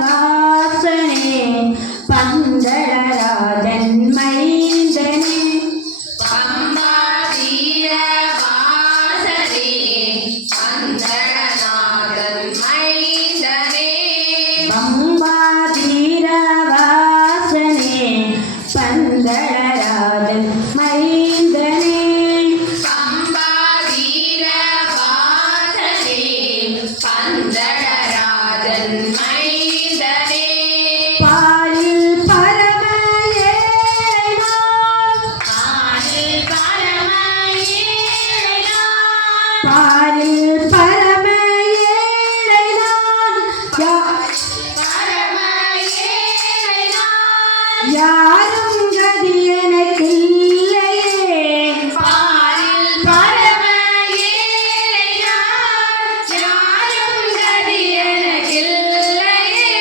பம்பாதீரவாசனே பந்தளராஜன் மைந்தனே பம்பாதீர வாசனே பந்தளநாதன் மைந்தனே பம்பாதீரவாசனே பந்தளராஜன் மைந்தனே பம்பாதீர வாசனே பந்தளராஜன் மைந்தனே பாலில் பரம ஏழைனான் ஆனில் பரம ஏழைனான் பாலில் பரம ஏழைனான் பரம ஏழைனான் யாரும் கதி எனக்கில்லையே பாரில் பரம ஏழைனான் யாரும் கதி எனக்கில்லையே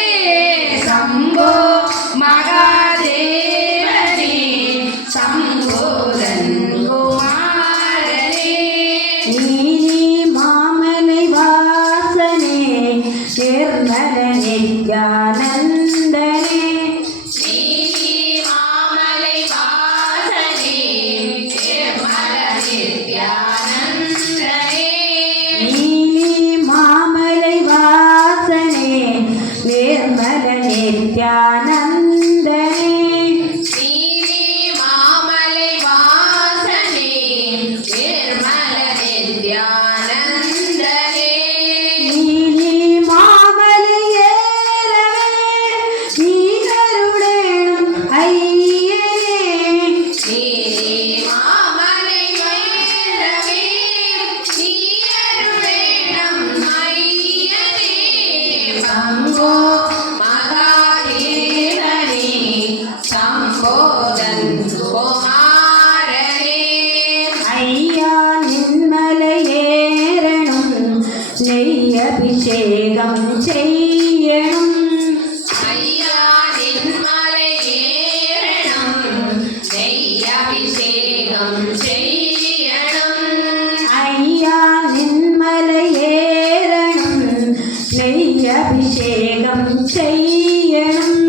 சம்போ மகாதேவனே சம்போதன் குமாரனே நீலி மாமலை வாசனே நிர்மல நித்யானந்தனே நீலி மாமலை வாசனே நிர்மல நித்யானந்தனே நீலி மாமலை வாசனே நிர்மல நித்யானந்தனே நீலி மாமலை வாசனே நிர்மல நித்யானந்தனே நீலி மாமலை ஏறவே நீ கருடேனும் ஐயனே நீலி மாமலை வேண்டவே நீயருளேனம் ஐயனே பங்கோ மகாதேவனே சம்போதன் குமாரனே ஐயா நின்மலை ஏறணும் நெய் அபிஷேகம் செய்யணும் ஐயா நின்மலை ஏறணும் நெய் அபிஷேகம் செய்யணும் ஐயா நின்மலை ஏறணும் நெய் அபிஷேகம் செய்யணும்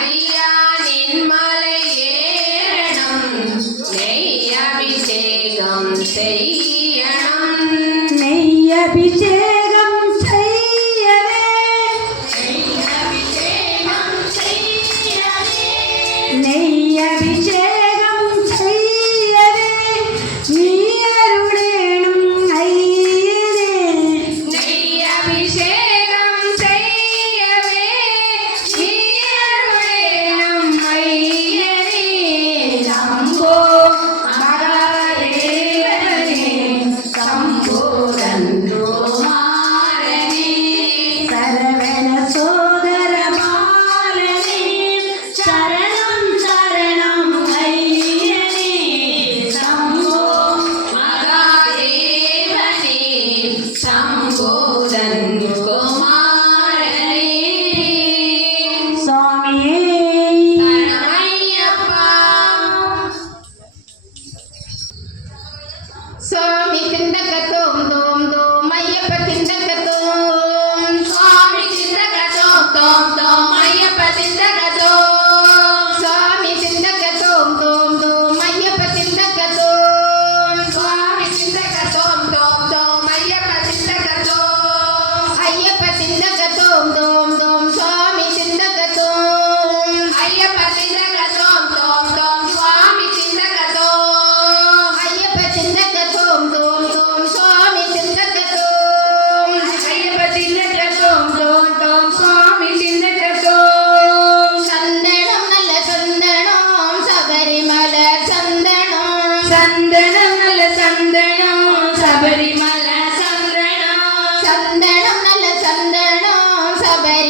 ஐயா நின்மலை ஏறணும் நெய் அபிஷேகம் செய்யணும் நெய் அபிஷேகம் செய்யவே அபிஷேகம் செய்யவே நெய் அபிஷேகம் செய்யவே நீ அருளேனும் ஐயனே நெய் அபிஷேகம் செய்யவே நீயருளேனம் ஐயனே சம்போ மகாதேவனே சம்போதன் குமாரனே சரவண சோதர பாலனே சரணம் சரணம் ஐயனே சம்போ மகாதேவனே சம்போதன் குமாரனே சுவாமியே சரணமையப்பா சுவாமி திண்டக தோம் தோம் தோம் ஐயப்ப திண்டக தோம் சுவாமி சிந்தக தோம் தோம் தோம் ஐயப்ப சிந்தக தோம் சுவாமி திண்டக தோம் தோம் தோம் ஐயப்ப திண்டக தோம் சுவாமி சிந்தக தோம் தோம் தோம் ஐயப்ப சிந்தக தோம் ஐயப்ப திண்டக தோம் தோம் தோம் சுவாமி திண்டக தோம் ஐயப்ப சிந்தக தோம் தோம் தோம் சுவாமி சிந்தக தோம் ஐயப்ப திண்டக தோம் தோம் தோம் சுவாமி திண்டக தோம் ஐயப்ப திண்டக தோம் தோம் தோம் சுவாமி திண்டக தோம் சந்தனம் நல்ல சந்தனம் சபரிமல சந்தனம் சந்தனம் நல்ல சந்தனம் சபரிமல சந்தனம் சந்தனம் நல்ல சந்தனம் சபரிமல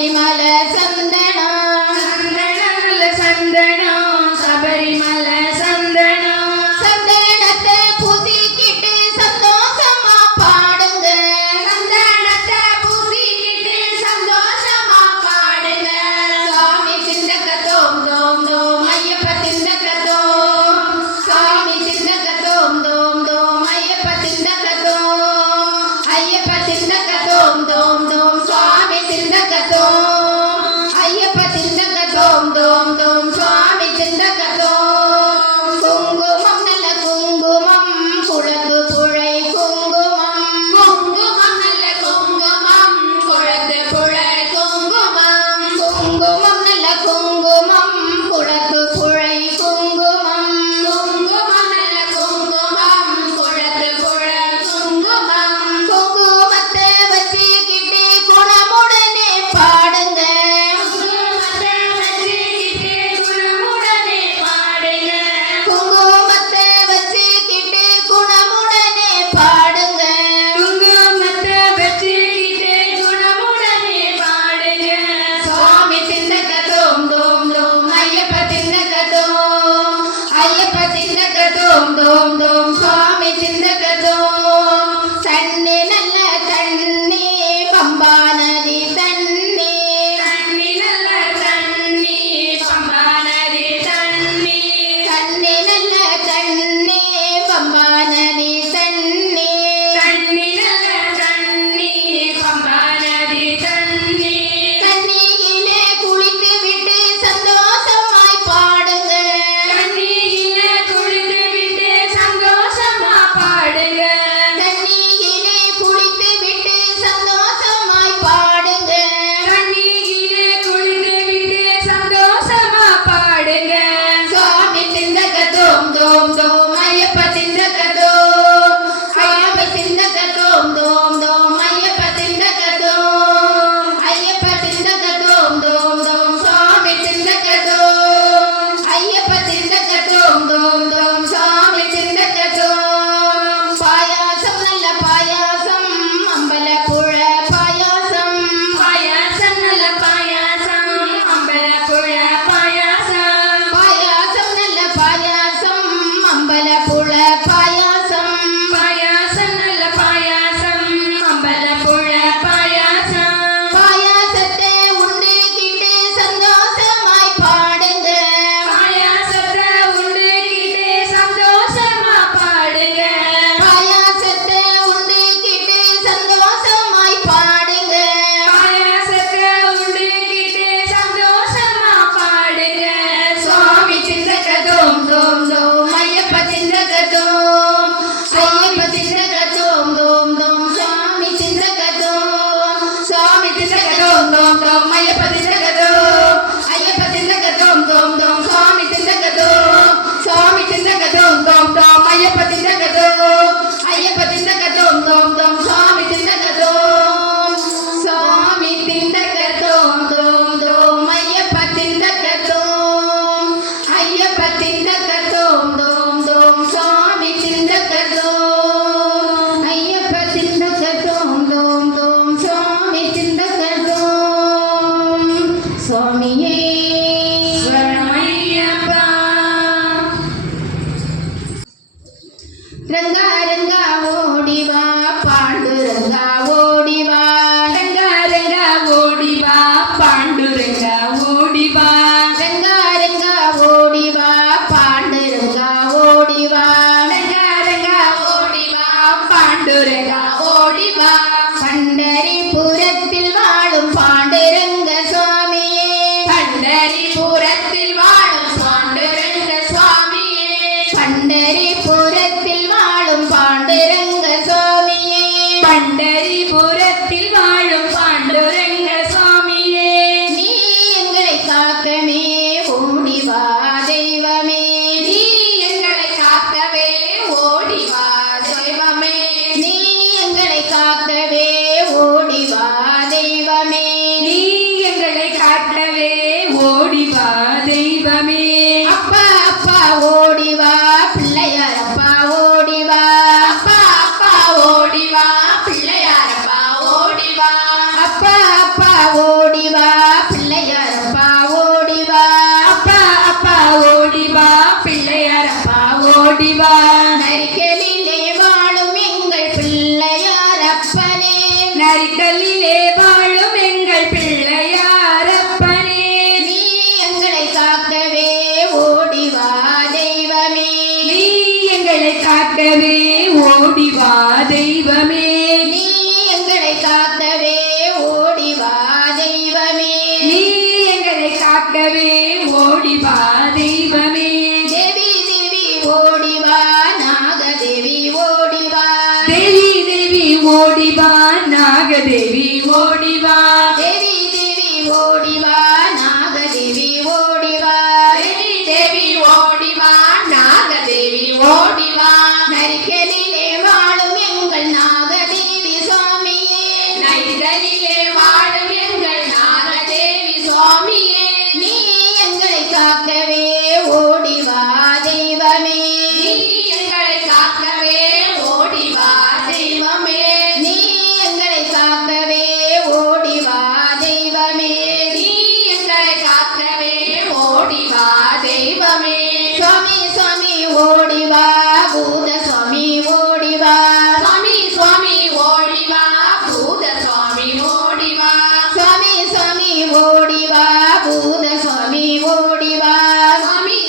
ஓடிவா பூத சுவாமி ஓடிவா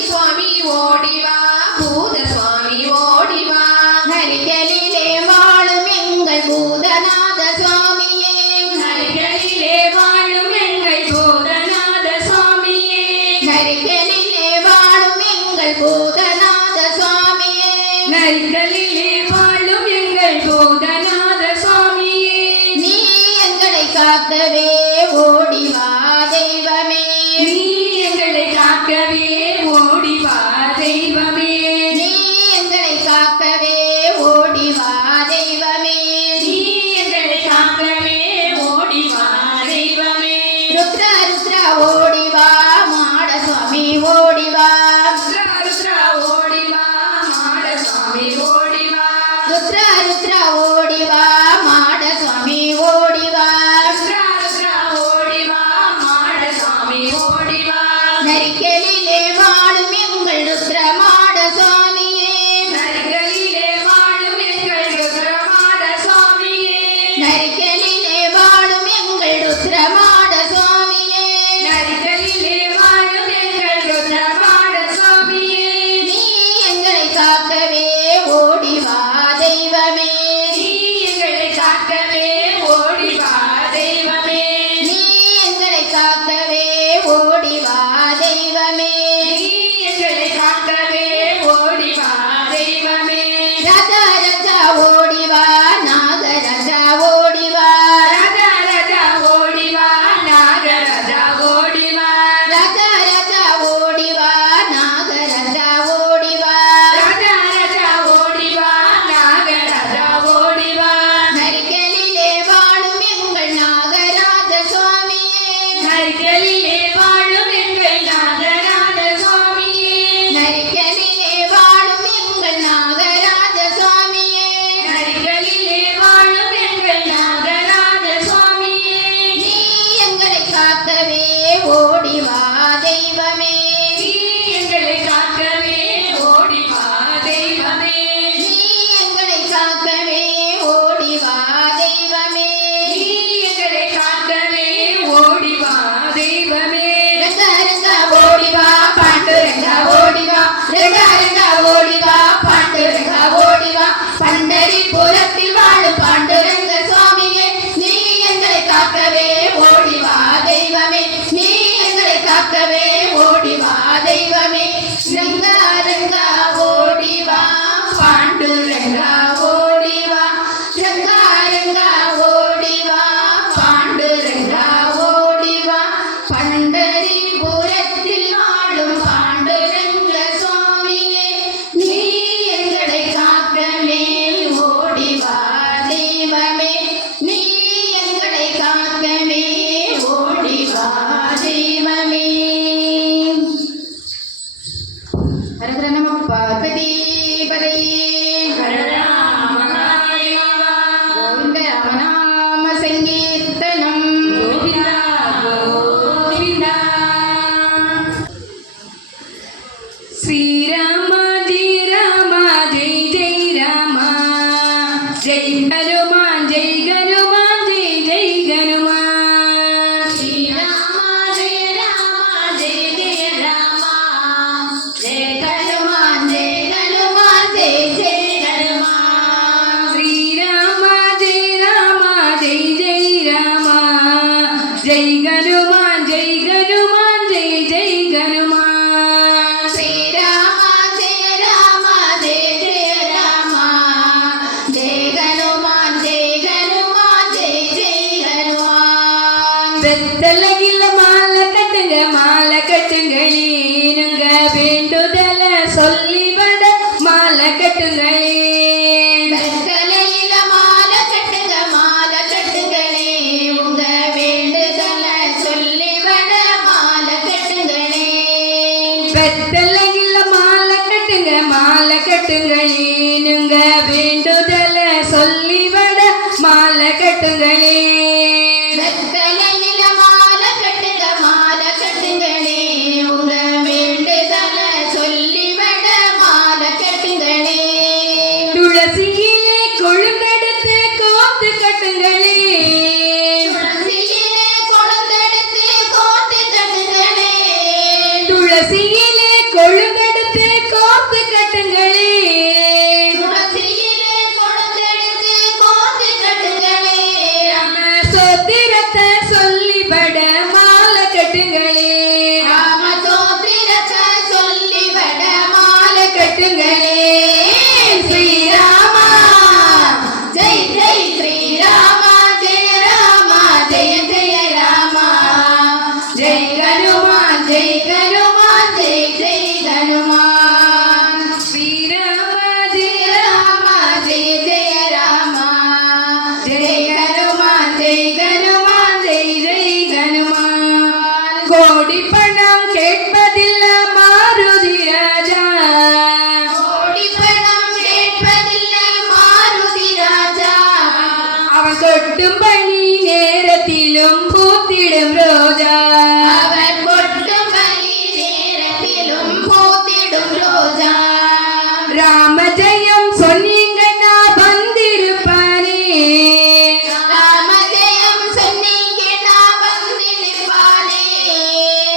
சுவாமி ஓடிவா பூத சுவாமி ஓடிவா நரிகளிலே வாழும் எங்கள் பூதநாத சுவாமியே நரிகளிலே வாழும் எங்கள் பூதநாத சுவாமியே நரிகளிலே வாழும் எங்கள் பூதநாத சுவாமியே நரிகளிலே வாழும் எங்கள் பூதநாத சுவாமியே நீ எங்களை காக்கவே ஓடிவா தெய்வமே நீ எங்களை காக்கவே ஓடிவா தெய்வமே நீ எங்களை காக்கவே ஓடிவா தெய்வமே நீ எங்களை காக்கவே ஓடிவா தெய்வமே ருத்ர ருத்ர ஓடிவா மாட சுவாமி ஓடிவா ருத்ரா ஓடிவா மாட சுவாமி ஓடிவா ருத்ர ருத்ர ஓடிவா மாட சுவாமி ஓடிவா ருத்ரா ஓடிவா மாட சுவாமி ஓடிவா நரிக்கலிலே வாழும் எங்கள் ருத்ர மாட சுவாமியே நரிகளிலே வாழும் எங்கள் ருத்ரமாட சுவாமியே நரிக்கலிலே வாழும் எங்கள் ருத்ர மாட சுவாமியே நரிகளிலே வாழும் எங்கள் ருத்ரமாட சுவாமியே நீ எங்களை காக்கவே ஓடிவா தெய்வமே நீ எங்களை காக்கவே ஓடிவா தெய்வமே நீ எங்களை காக்கவே ஓடிவா தெய்வமே நீ எங்களை காக்கவே ஓடிவா தெய்வமே ராஜா ராஜா ஓடிவா நாகராஜா ஓடிவா ராஜா ராஜா ஓடிவா நாகராஜா ஓடிவா ராஜா ராஜா ஓடிவா நாகராஜா ஓடிவா ராஜா ராஜா ஓடிவா நாகராஜா ஓடிவா நரிக்கலிலே வாழும் எங்கள் நாகராஜ சுவாமியே நரிகளிலே வாழும் எங்கள் நாகராஜ சுவாமியே நரிக்கலிலே வாழும் எங்கள் நாகராஜ சுவாமியே நரிகளிலே வாழும் எங்கள் நாகராஜ சுவாமியே நீ எங்களை காக்கவே ஓடிவா தெய்வமே நீ எங்களை காக்கவே ஓடிவா தெய்வமே நீ எங்களை காக்கவே ஓடிவா தெய்வமே நீ எங்களை காக்கவே ஓடிவா தெய்வமே ரங்க ரங்க ஓடிவா பாண்டுரங்க ஓடிவா ரங்க ரங்க ஓடிவா பாண்டுரங்க ஓடிவா பண்டரிபுரத்தில் வாழும் பாண்டுரங்க சுவாமியே நீ எங்களை காக்கவே ஓடிவா தெய்வமே நீ எங்களை காக்கவே ஓடிவா தெய்வமே ரங்க ரங்க ஓடிவா பாண்டுரங்க ஓடிவா ரங்க ரங்க ஓடிவா பாண்டுரங்க ஓடிவா பண்டரிபுரத்தில் வாழும் பாண்டுரங்க சுவாமியே நீ எங்களை காக்கவே ஓடிவா தெய்வமே நீ எங்களை காக்கவே ஓடிவா தெய்வமே ஹரஹர நம பார்வதி பதையே கோவிந்த ராமநாம சங்கீர்த்தனம் கோவிந்தா கோவிந்தா ஸ்ரீராம ஜெய ராம ஜெய ஜெய ராம ஜெய் ஹனுமான் ஜெய் ஹனுமான் ஜெய் ஜெய் ஹனுமான் ஸ்ரீராம ஜெய ராம ஜெய ஜெய ராம ஜெய ஹனுமான் ஜெய ஹனுமான் ஜெய ஜெய ஹனுமான் ஸ்ரீராம ஜெய ராம ஜெய் ஜெய் ராம ஜெய் ஹனுமான் ஜெய் ஹனுமான் ஜெய் ஜெய் ஹனுமான் ஸ்ரீராம ஜெய ராம ஜெய ஜெய ராம ஜெய ஹனுமான் ஜெய ஹனுமான் ஜெய ஜெய ஹனுமான் வெத்தலகில மாலை கட்டுங்களே நீங்க வேண்டுதல சொல்லி வட மாலை கட்டுங்களே வெத்தலையில மாலை கட்டுங்களே உங்க வேண்டுதல சொல்லி வட மாலை கட்டுங்களே வெத்தலகில மாலை கட்டுங்களே நீங்க வேண்டுதல சொல்லி வட மாலை கட்டுங்களே வெத்தலையில மாலை கட்டுங்களே உங்க வேண்டுதல சொல்லி வட மாலை கட்டுங்களே துளசியிலே கொழுந்தெடுத்து கோத்து கட்டுங்களே துளசியிலே கொழுந்தெடுத்து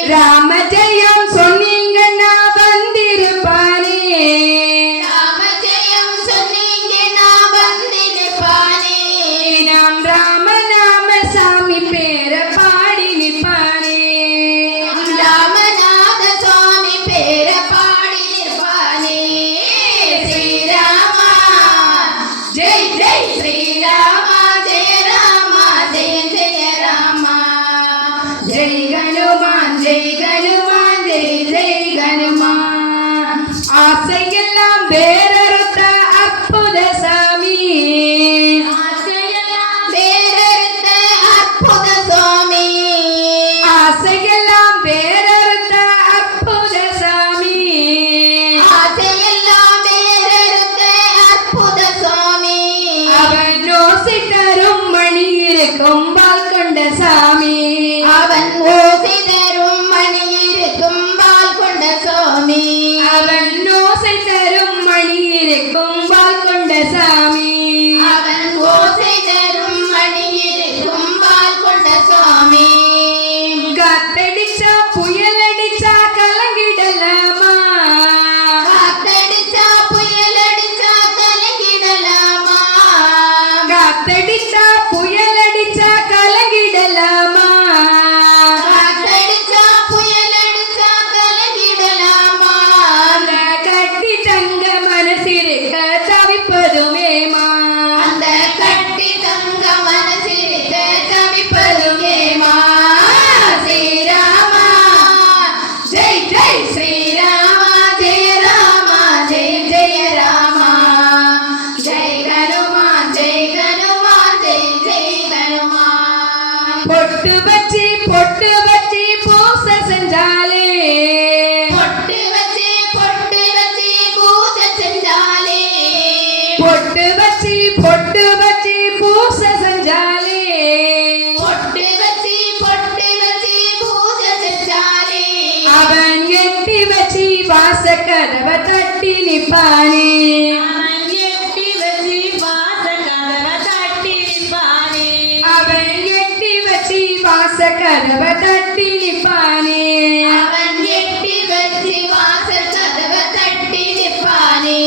ராம ஜெயம் சொன்னீங்கன்னா வந்திருப்பானே ராம ஜெயம் சொன்னீங்க நான் வந்திருப்பானே நாம் ராம நாம சாமி பேர பாடி நிப்பானே ராமநாத சுவாமி பேர பாடி நிற்பானே ஸ்ரீராமா ஜெய் ஜெய் ஸ்ரீராமா ஜெய ராமா ஜெய ஜெய ராமா ஜெய் கனுமான் ஜெய் கனுமான் ஜெய் ஜெய் கனுமான் ஆசையெல்லாம் வேறொருத்த அற்புத சாமி ஆசையெல்லாம் வேறறுத்த அற்புத சுவாமி ஆசையெல்லாம் வேறொருத்த அற்புத சாமி ஆசையெல்லாம் வேறறுத்த அற்புத சுவாமி அவன் ஓசை தரும் மணி இருக்கும் வாள் கொண்ட சாமி அவன் ஓசை தரும் மணி இருக்கும் வாள் கொண்ட சுவாமி அவன் ஓசை தரும் மணி இருக்கும் வாள் கொண்ட சாமி அவன் ஓசை தரும் மணி இருக்கும் வாள் கொண்ட சுவாமி காத்தடிச்சா புயல் அடிச்சா கலங்கிடலாமா காத்தடிச்சா புயல் அடிச்சா கலங்கிடலாமா காத்தடிச்சா புயல் அடிச்சா கலங்கிடலாமா காத்தடிச்சா புயல் அடிச்சா கலங்கிடலாமா அந்த கட்டி தங்க மனசிருக்க தவிப்பதுமேமா அந்த கட்டி தங்க மனசிருக்க தவிப்பதுமேமா ஸ்ரீராமா ஜெய் ஜெய் ஸ்ரீராமா ஜெய ராமா ஜெய ஜெய ராமா ஜெய் ஹனுமான் ஜெய் ஹனுமான் ஜெய் ஜெய் ஹனுமான் பொட்டு வச்சு பூசை செஞ்சாலே பொட்டு வச்சு பூஜை செஞ்சாலே பொட்டு வச்சு பூசை செஞ்சாலே பொட்டு வச்சு பூஜை செஞ்சாலே அவன் எட்டி வச்சு வாச கதவை தட்டி நிப்பானே அவன் எட்டி வச்சு வாச கதவை தட்டி நிற்பானே அவன் எட்டி வச்சு வாச கதவை தட்டி நிப்பானே அவன் எட்டி வச்சு வாச கதவை தட்டி நிற்பானே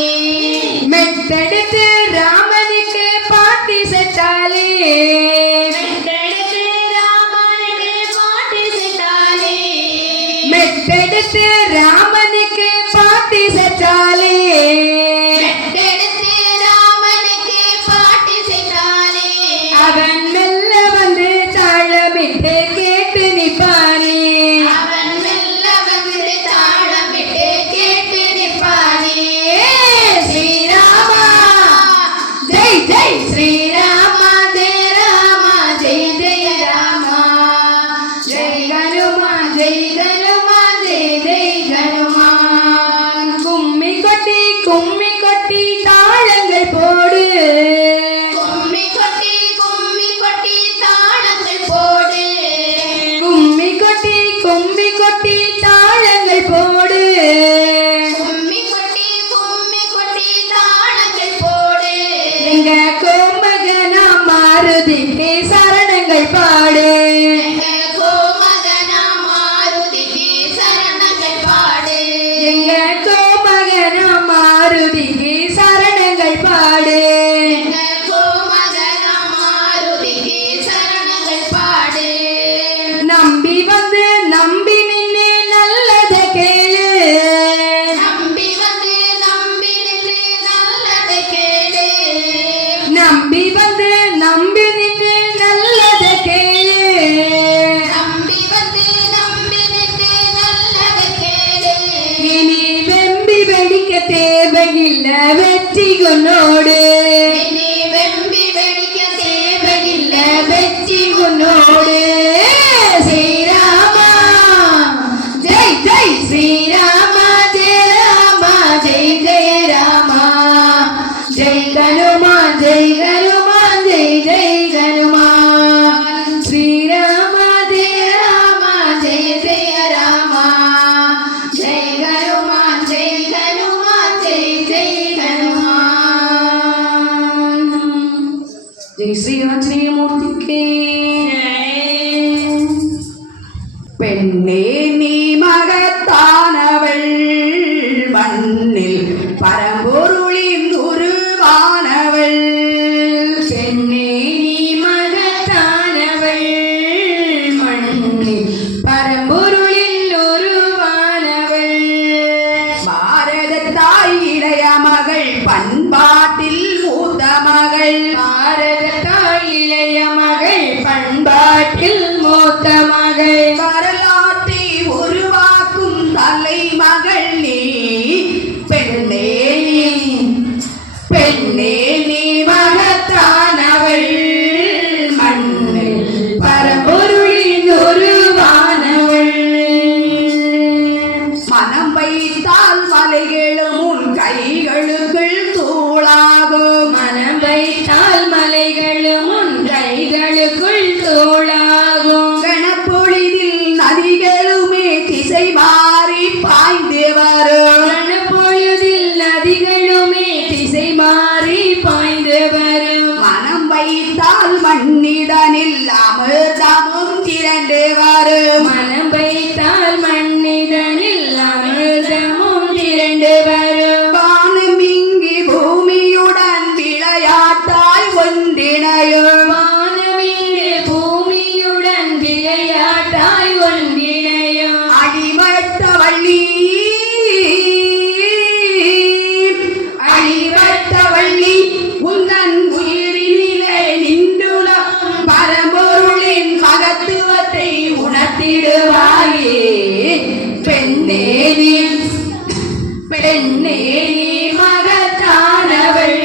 மெத்தெடுத்து ராமனுக்கு பாட்டி செட்டாலே மெட்டெடுத்து ராமனுக்கு பாட்டு செட்டாலே மெத்தெடுத்து ராமனுக்கு பாட்டி செட்டாலே மெட்டெடுத்து ராமனுக்கு பாட்டு செட்டாலே அவன் மெல்ல வந்து தாளமிட்டு கேட்டு நிப்பானே அவன் மெல்ல வந்து தாளமிட்டு கேட்டு நிற்பானே ஸ்ரீராமா ஜெய் ஜெய் ஸ்ரீராமா ஜெய ராமா ஜெய ஜெய ராமா ஜெய் ஹனுமான் ஜெய் ஹனுமான் ஜெய ஜெய் ஹனுமான் கும்மி கொட்டி தாளங்கள் போடு கும்மி கொட்டி தாளங்கள் போடு கும்மி கொட்டி தாளங்கள் போடு கும்மி கொட்டி தாளங்கள் போடு எங்க கோமகனா மாருதிக்கு சரணங்கள் பாடு எங்க கோமகனா மாருதிக்கு சரணங்கள் பாடு எங்க கோமகனா மாருதிக்கு சரணங்கள் பாடு எங்க கோமகனா மாருதிக்கு சரணங்கள் பாடு நம்பி வந்து நம்பி நின்னு நல்லத கேளு நம்பி வந்து நம்பி நின்று நல்லதை கேளு நம்பி வந்து நம்பி நின்னு நல்லத கேளு நம்பி வந்து நம்பி நின்று நல்லதை கேளு இனி வெம்பி வெடிக்க தேவையில்ல வெற்றி கொன்னோடு இனி வெம்பி வெடிக்க தேவையில்லை வெற்றி கொன்னோடு ஸ்ரீராமா ஜெய் ஜெய் ஸ்ரீராமா ஜெய ராமா ஜெய் ஜெய ராமா ஜெய் ஹனுமான் ஜெய் ஹனுமான் ஜெய் ஜெய் ஹனுமான் ஸ்ரீராமா ஜெய ராமா ஜெய ஜெய ராமா ஜெய் ஹனுமான் ஜெய் ஹனுமான் ஜெய் ஜெய் ஹனுமான் ஜெய் ஸ்ரீ ஆஞ்சநேயமூர்த்திக்கே பெண்ணே நீ வரும் மனம் வைத்தால் மன்னிதனில் அமிர்தமும் திரண்டு வரும் வானம் இங்கு பூமியுடன் விளையாட்டாய் ஒன்றிணையும் வானமிங்கு பூமியுடன் விளையாட்டாய் ஒன்றிணையும் அடிவட்ட வள்ளி அடிவட்ட வள்ளி உந்தன் உயிரினிலே நின்றுள்ள பரம்பொருளின் மகத்துவத்தை உணர்த்திடுவாயே பெண்ணே நீ பெண்ணே நீ மகத்தானவள்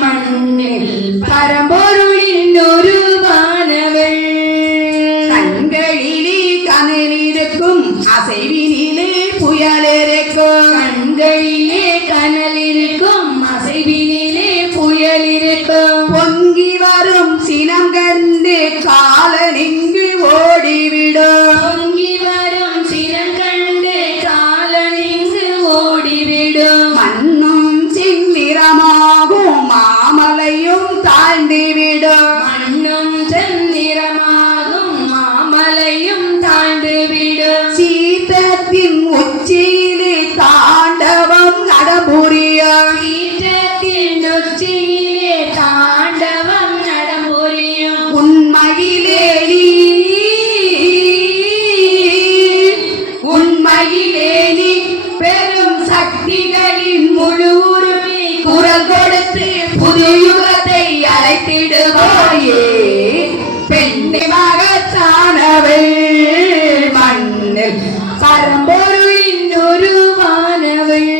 மண்ணில் பரம்பொருளின் உருவானவள் கண்களிலே கனலிருக்கும் அசைவினிலே புயலிருக்கும் கண்களிலே கனல் இருக்கும் அசைவினிலே புயல் இருக்கும் பொங்கி வரும் சினம் கண்டு காலனிங்கு ஓடிவிடும் பொங்கி வரும் சினம் கண்டு காலனிங்கு ஓடிவிடும் மண்ணும் செந்நிறமாகும் மாமலையும் தாழ்ந்துவிடும் மண்ணும் செந்நிறமாகும் மாமலையும் தாண்டுவிடும் சீதத்தின் உச்சியிலே தாண்டவம் நடபுரியும் சீற்றத்தின் உச்சியிலே தாண்டவம் நடமுறியும் உண்மையிலே உண்மையிலே நீ பெரும் சக்திகளின் முழு உரிமை குரல் கொடுத்து புது யுகத்தை அழைத்திடுவாயே பெண்ணை மகத்தானவள் மண்ணில் பரம்பொருளின் உருவானவள்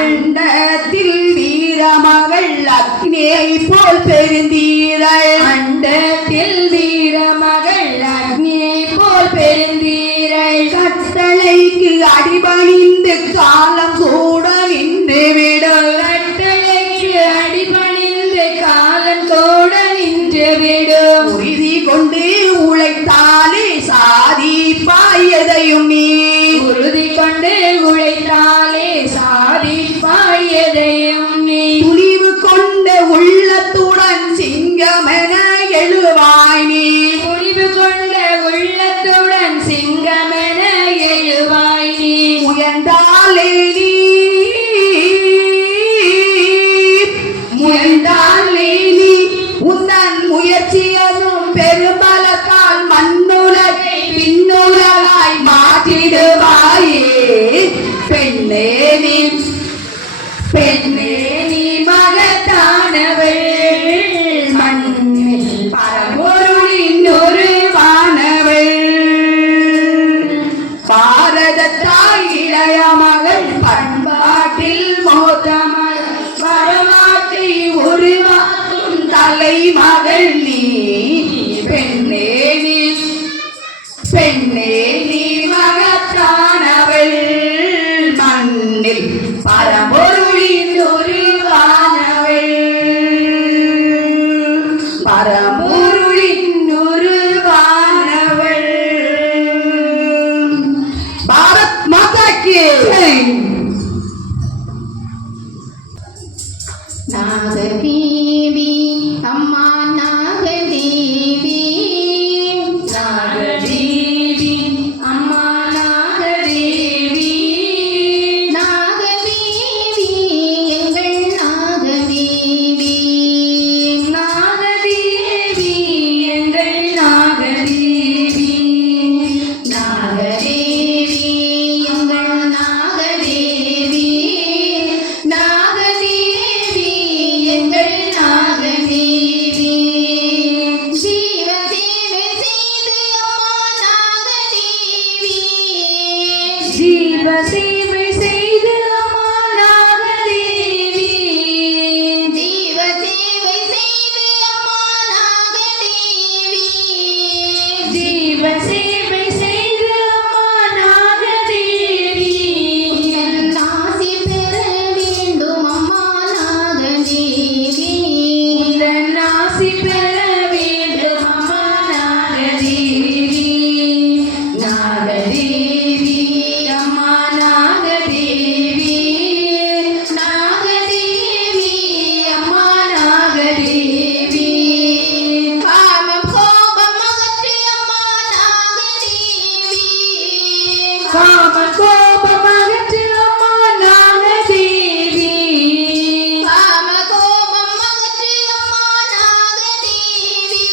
அண்டத்தில் வீரமகள் அக்னியை போல் பெருந்தீரள் அண்டத்தில் வீரமகள் அக்னியை போல் பெருந்தீரள் கட்டளைக்கு அடிபணிந்து காலம் கூட நின்றுவிடும் கட்டளைக்கு அடிபணிந்து காலம் கூட நின்றுவிடும் உறுதி கொண்டு உழைத்தாலே சாதிப்பாய் எதையும் நீ உறுதி கொண்டு உழைத்தாலே சாதிப்பாய் எதையும் நீ துணிவு கொண்ட உள்ளத்துடன் சிங்கமென எழுவாய் நீ முடிவு கொண்ட உள்ளத்துடன் சிங்கமென எழுவாய் நீ முயன்றாலே நீ முயன்றாலே நீ உந்தன் முயற்சியனும் பெரும்பலத்தால் மண்ணுலகை பின்னுலகாய் மாற்றிடுவாயே பெண்ணே நீ பெண்ணே நீ மகத்தானவள் மண்ணில் பரம்பொருளின் உருவானவள் பாரதத்தால் இளைய மகள் பண்பாட்டில் மோதமகள் வரலாற்றை உருவாக்கும் தலைமகள் நீ பெண்ணே நீ பெண்ணே நீ மகத்தானவள் மண்ணில் பரம்பொருளின் உருவானவள் பரம்பொருளின் உருவானவள் பாரத் மாதா கி நாகதேவி அம்மா நாகதேவி நாகதேவி அம்மா நாகதேவி நாகதேவி எங்கள் நாகதேவி நாகதேவி எங்கள் நாகதேவி நாகதேவி எங்கள் நாகதேவி நாகதேவி எங்கள் நாகதேவி ஜீவ சேவை செய்து அம்மா நாகதேவி ஜீவ சேவை செய்து ஜீவ சேவை செய்து அம்மா நாகதேவி ஜீவ சேவை செய்து அம்மா நாகதேவி நாசி பெற வேண்டும் அம்மா நாகதேவி உந்தன் ஆசி பெற வேண்டும் அம்மா நாகதேவி நாகதேவி அம்மா நாகதேவி நாகதேவி அம்மா நாகதேவி காமம் கோபம் அகற்றி அம்மா காம கோபமகற்று அம்மா நாகதேவி காம கோபம் அகற்று அம்மா நாகதேவி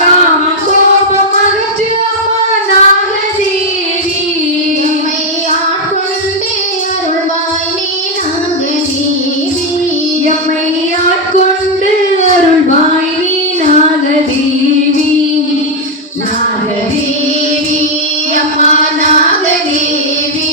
காம கோபமகற்று அம்மா நாகதேவி எம்மை ஆட்கொண்டு அருள்வாய் நீ நாகதேவி எம்மை ஆட்கொண்டு அருள்வாய் நீ நாகதேவி நாகதேவி அம்மா நாகதேவி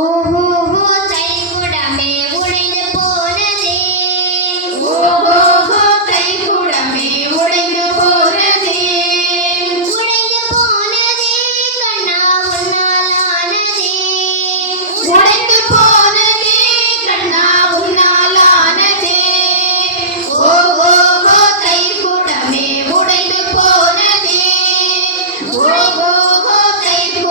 ஓஹோ கைக்குடமே உடைந்து போனதே ஓஹோ கைக்குடமே உடைந்து போனதே உடைந்து போனதே கண்ணா உன்னாலானதே உடைந்து போனதே கண்ணா உன்னாலானதே ஓஹோ கைக்குடமே உடைந்து போனதே ஓஹோ கைக்குடமே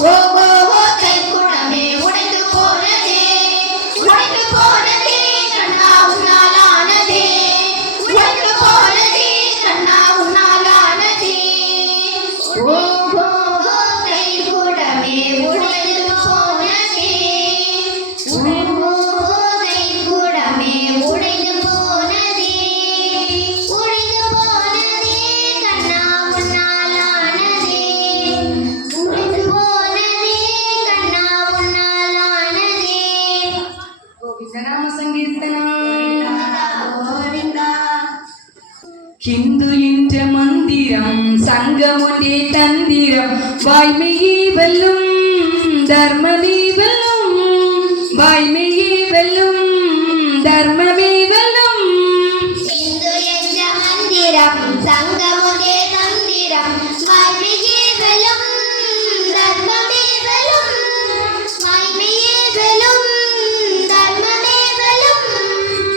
ஓஹோ கைக்குடமே உடைந்து போனதே உடைந்து போனதே கண்ணா உன்னாலானதே உடைந்து போனதே கண்ணா உன்னாலானதே ஓஹோ கைக்குடமே உடைந்து போனதே ஓஹோ கைக்குடமே உடைந்து போனதே உடைந்து போனதே கண்ணா உன்னாலானதே உடைந்து போனதே கண்ணா உன்னாலானதே గోవిందనామ సంకీర్తనం கோவிந்தா ஹிந்து என்ற மந்திரம் சங்கமொன்றே தந்திரம் வாய்மையே வெல்லும் தர்மமே வெல்லும் வாய்மையே வெல்லும் தர்மமே வெல்லும் இந்து என்ற மந்திரம் சங்கமுதே தந்திரம் வாய்மையே வெல்லும் தர்மமே வெல்லும் வாய்மையே வெல்லும் தர்மமே வெல்லும்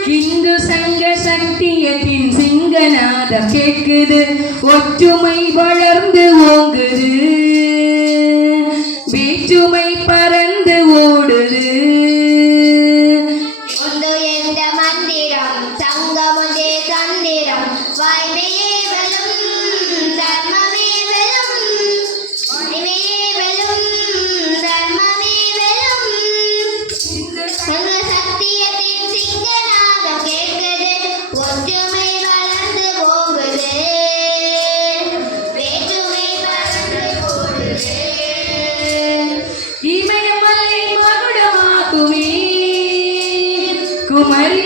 ஹிந்து சங்க சக்தியத்தின் சிங்கநாதம் கேட்குது ஒற்றுமை வளர்ந்து ஓங்குது வேற்றுமை பறந்து ஓடுது இந்து என்ற மந்திரம் சங்கமுதே தந்திரம் வாய்மையே வெல்லும் தர்மமே வெல்லும் வாய்மையே வெல்லும் தர்மமே வெல்லும் சங்க சத்தியத்தின் சிங்கநாதம் கேட்குது ஒற்றுமை வளர்ந்து போகுது வேற்றுமை பறந்து ஓடுது இமயமலை மகுடமாகுமே குமரி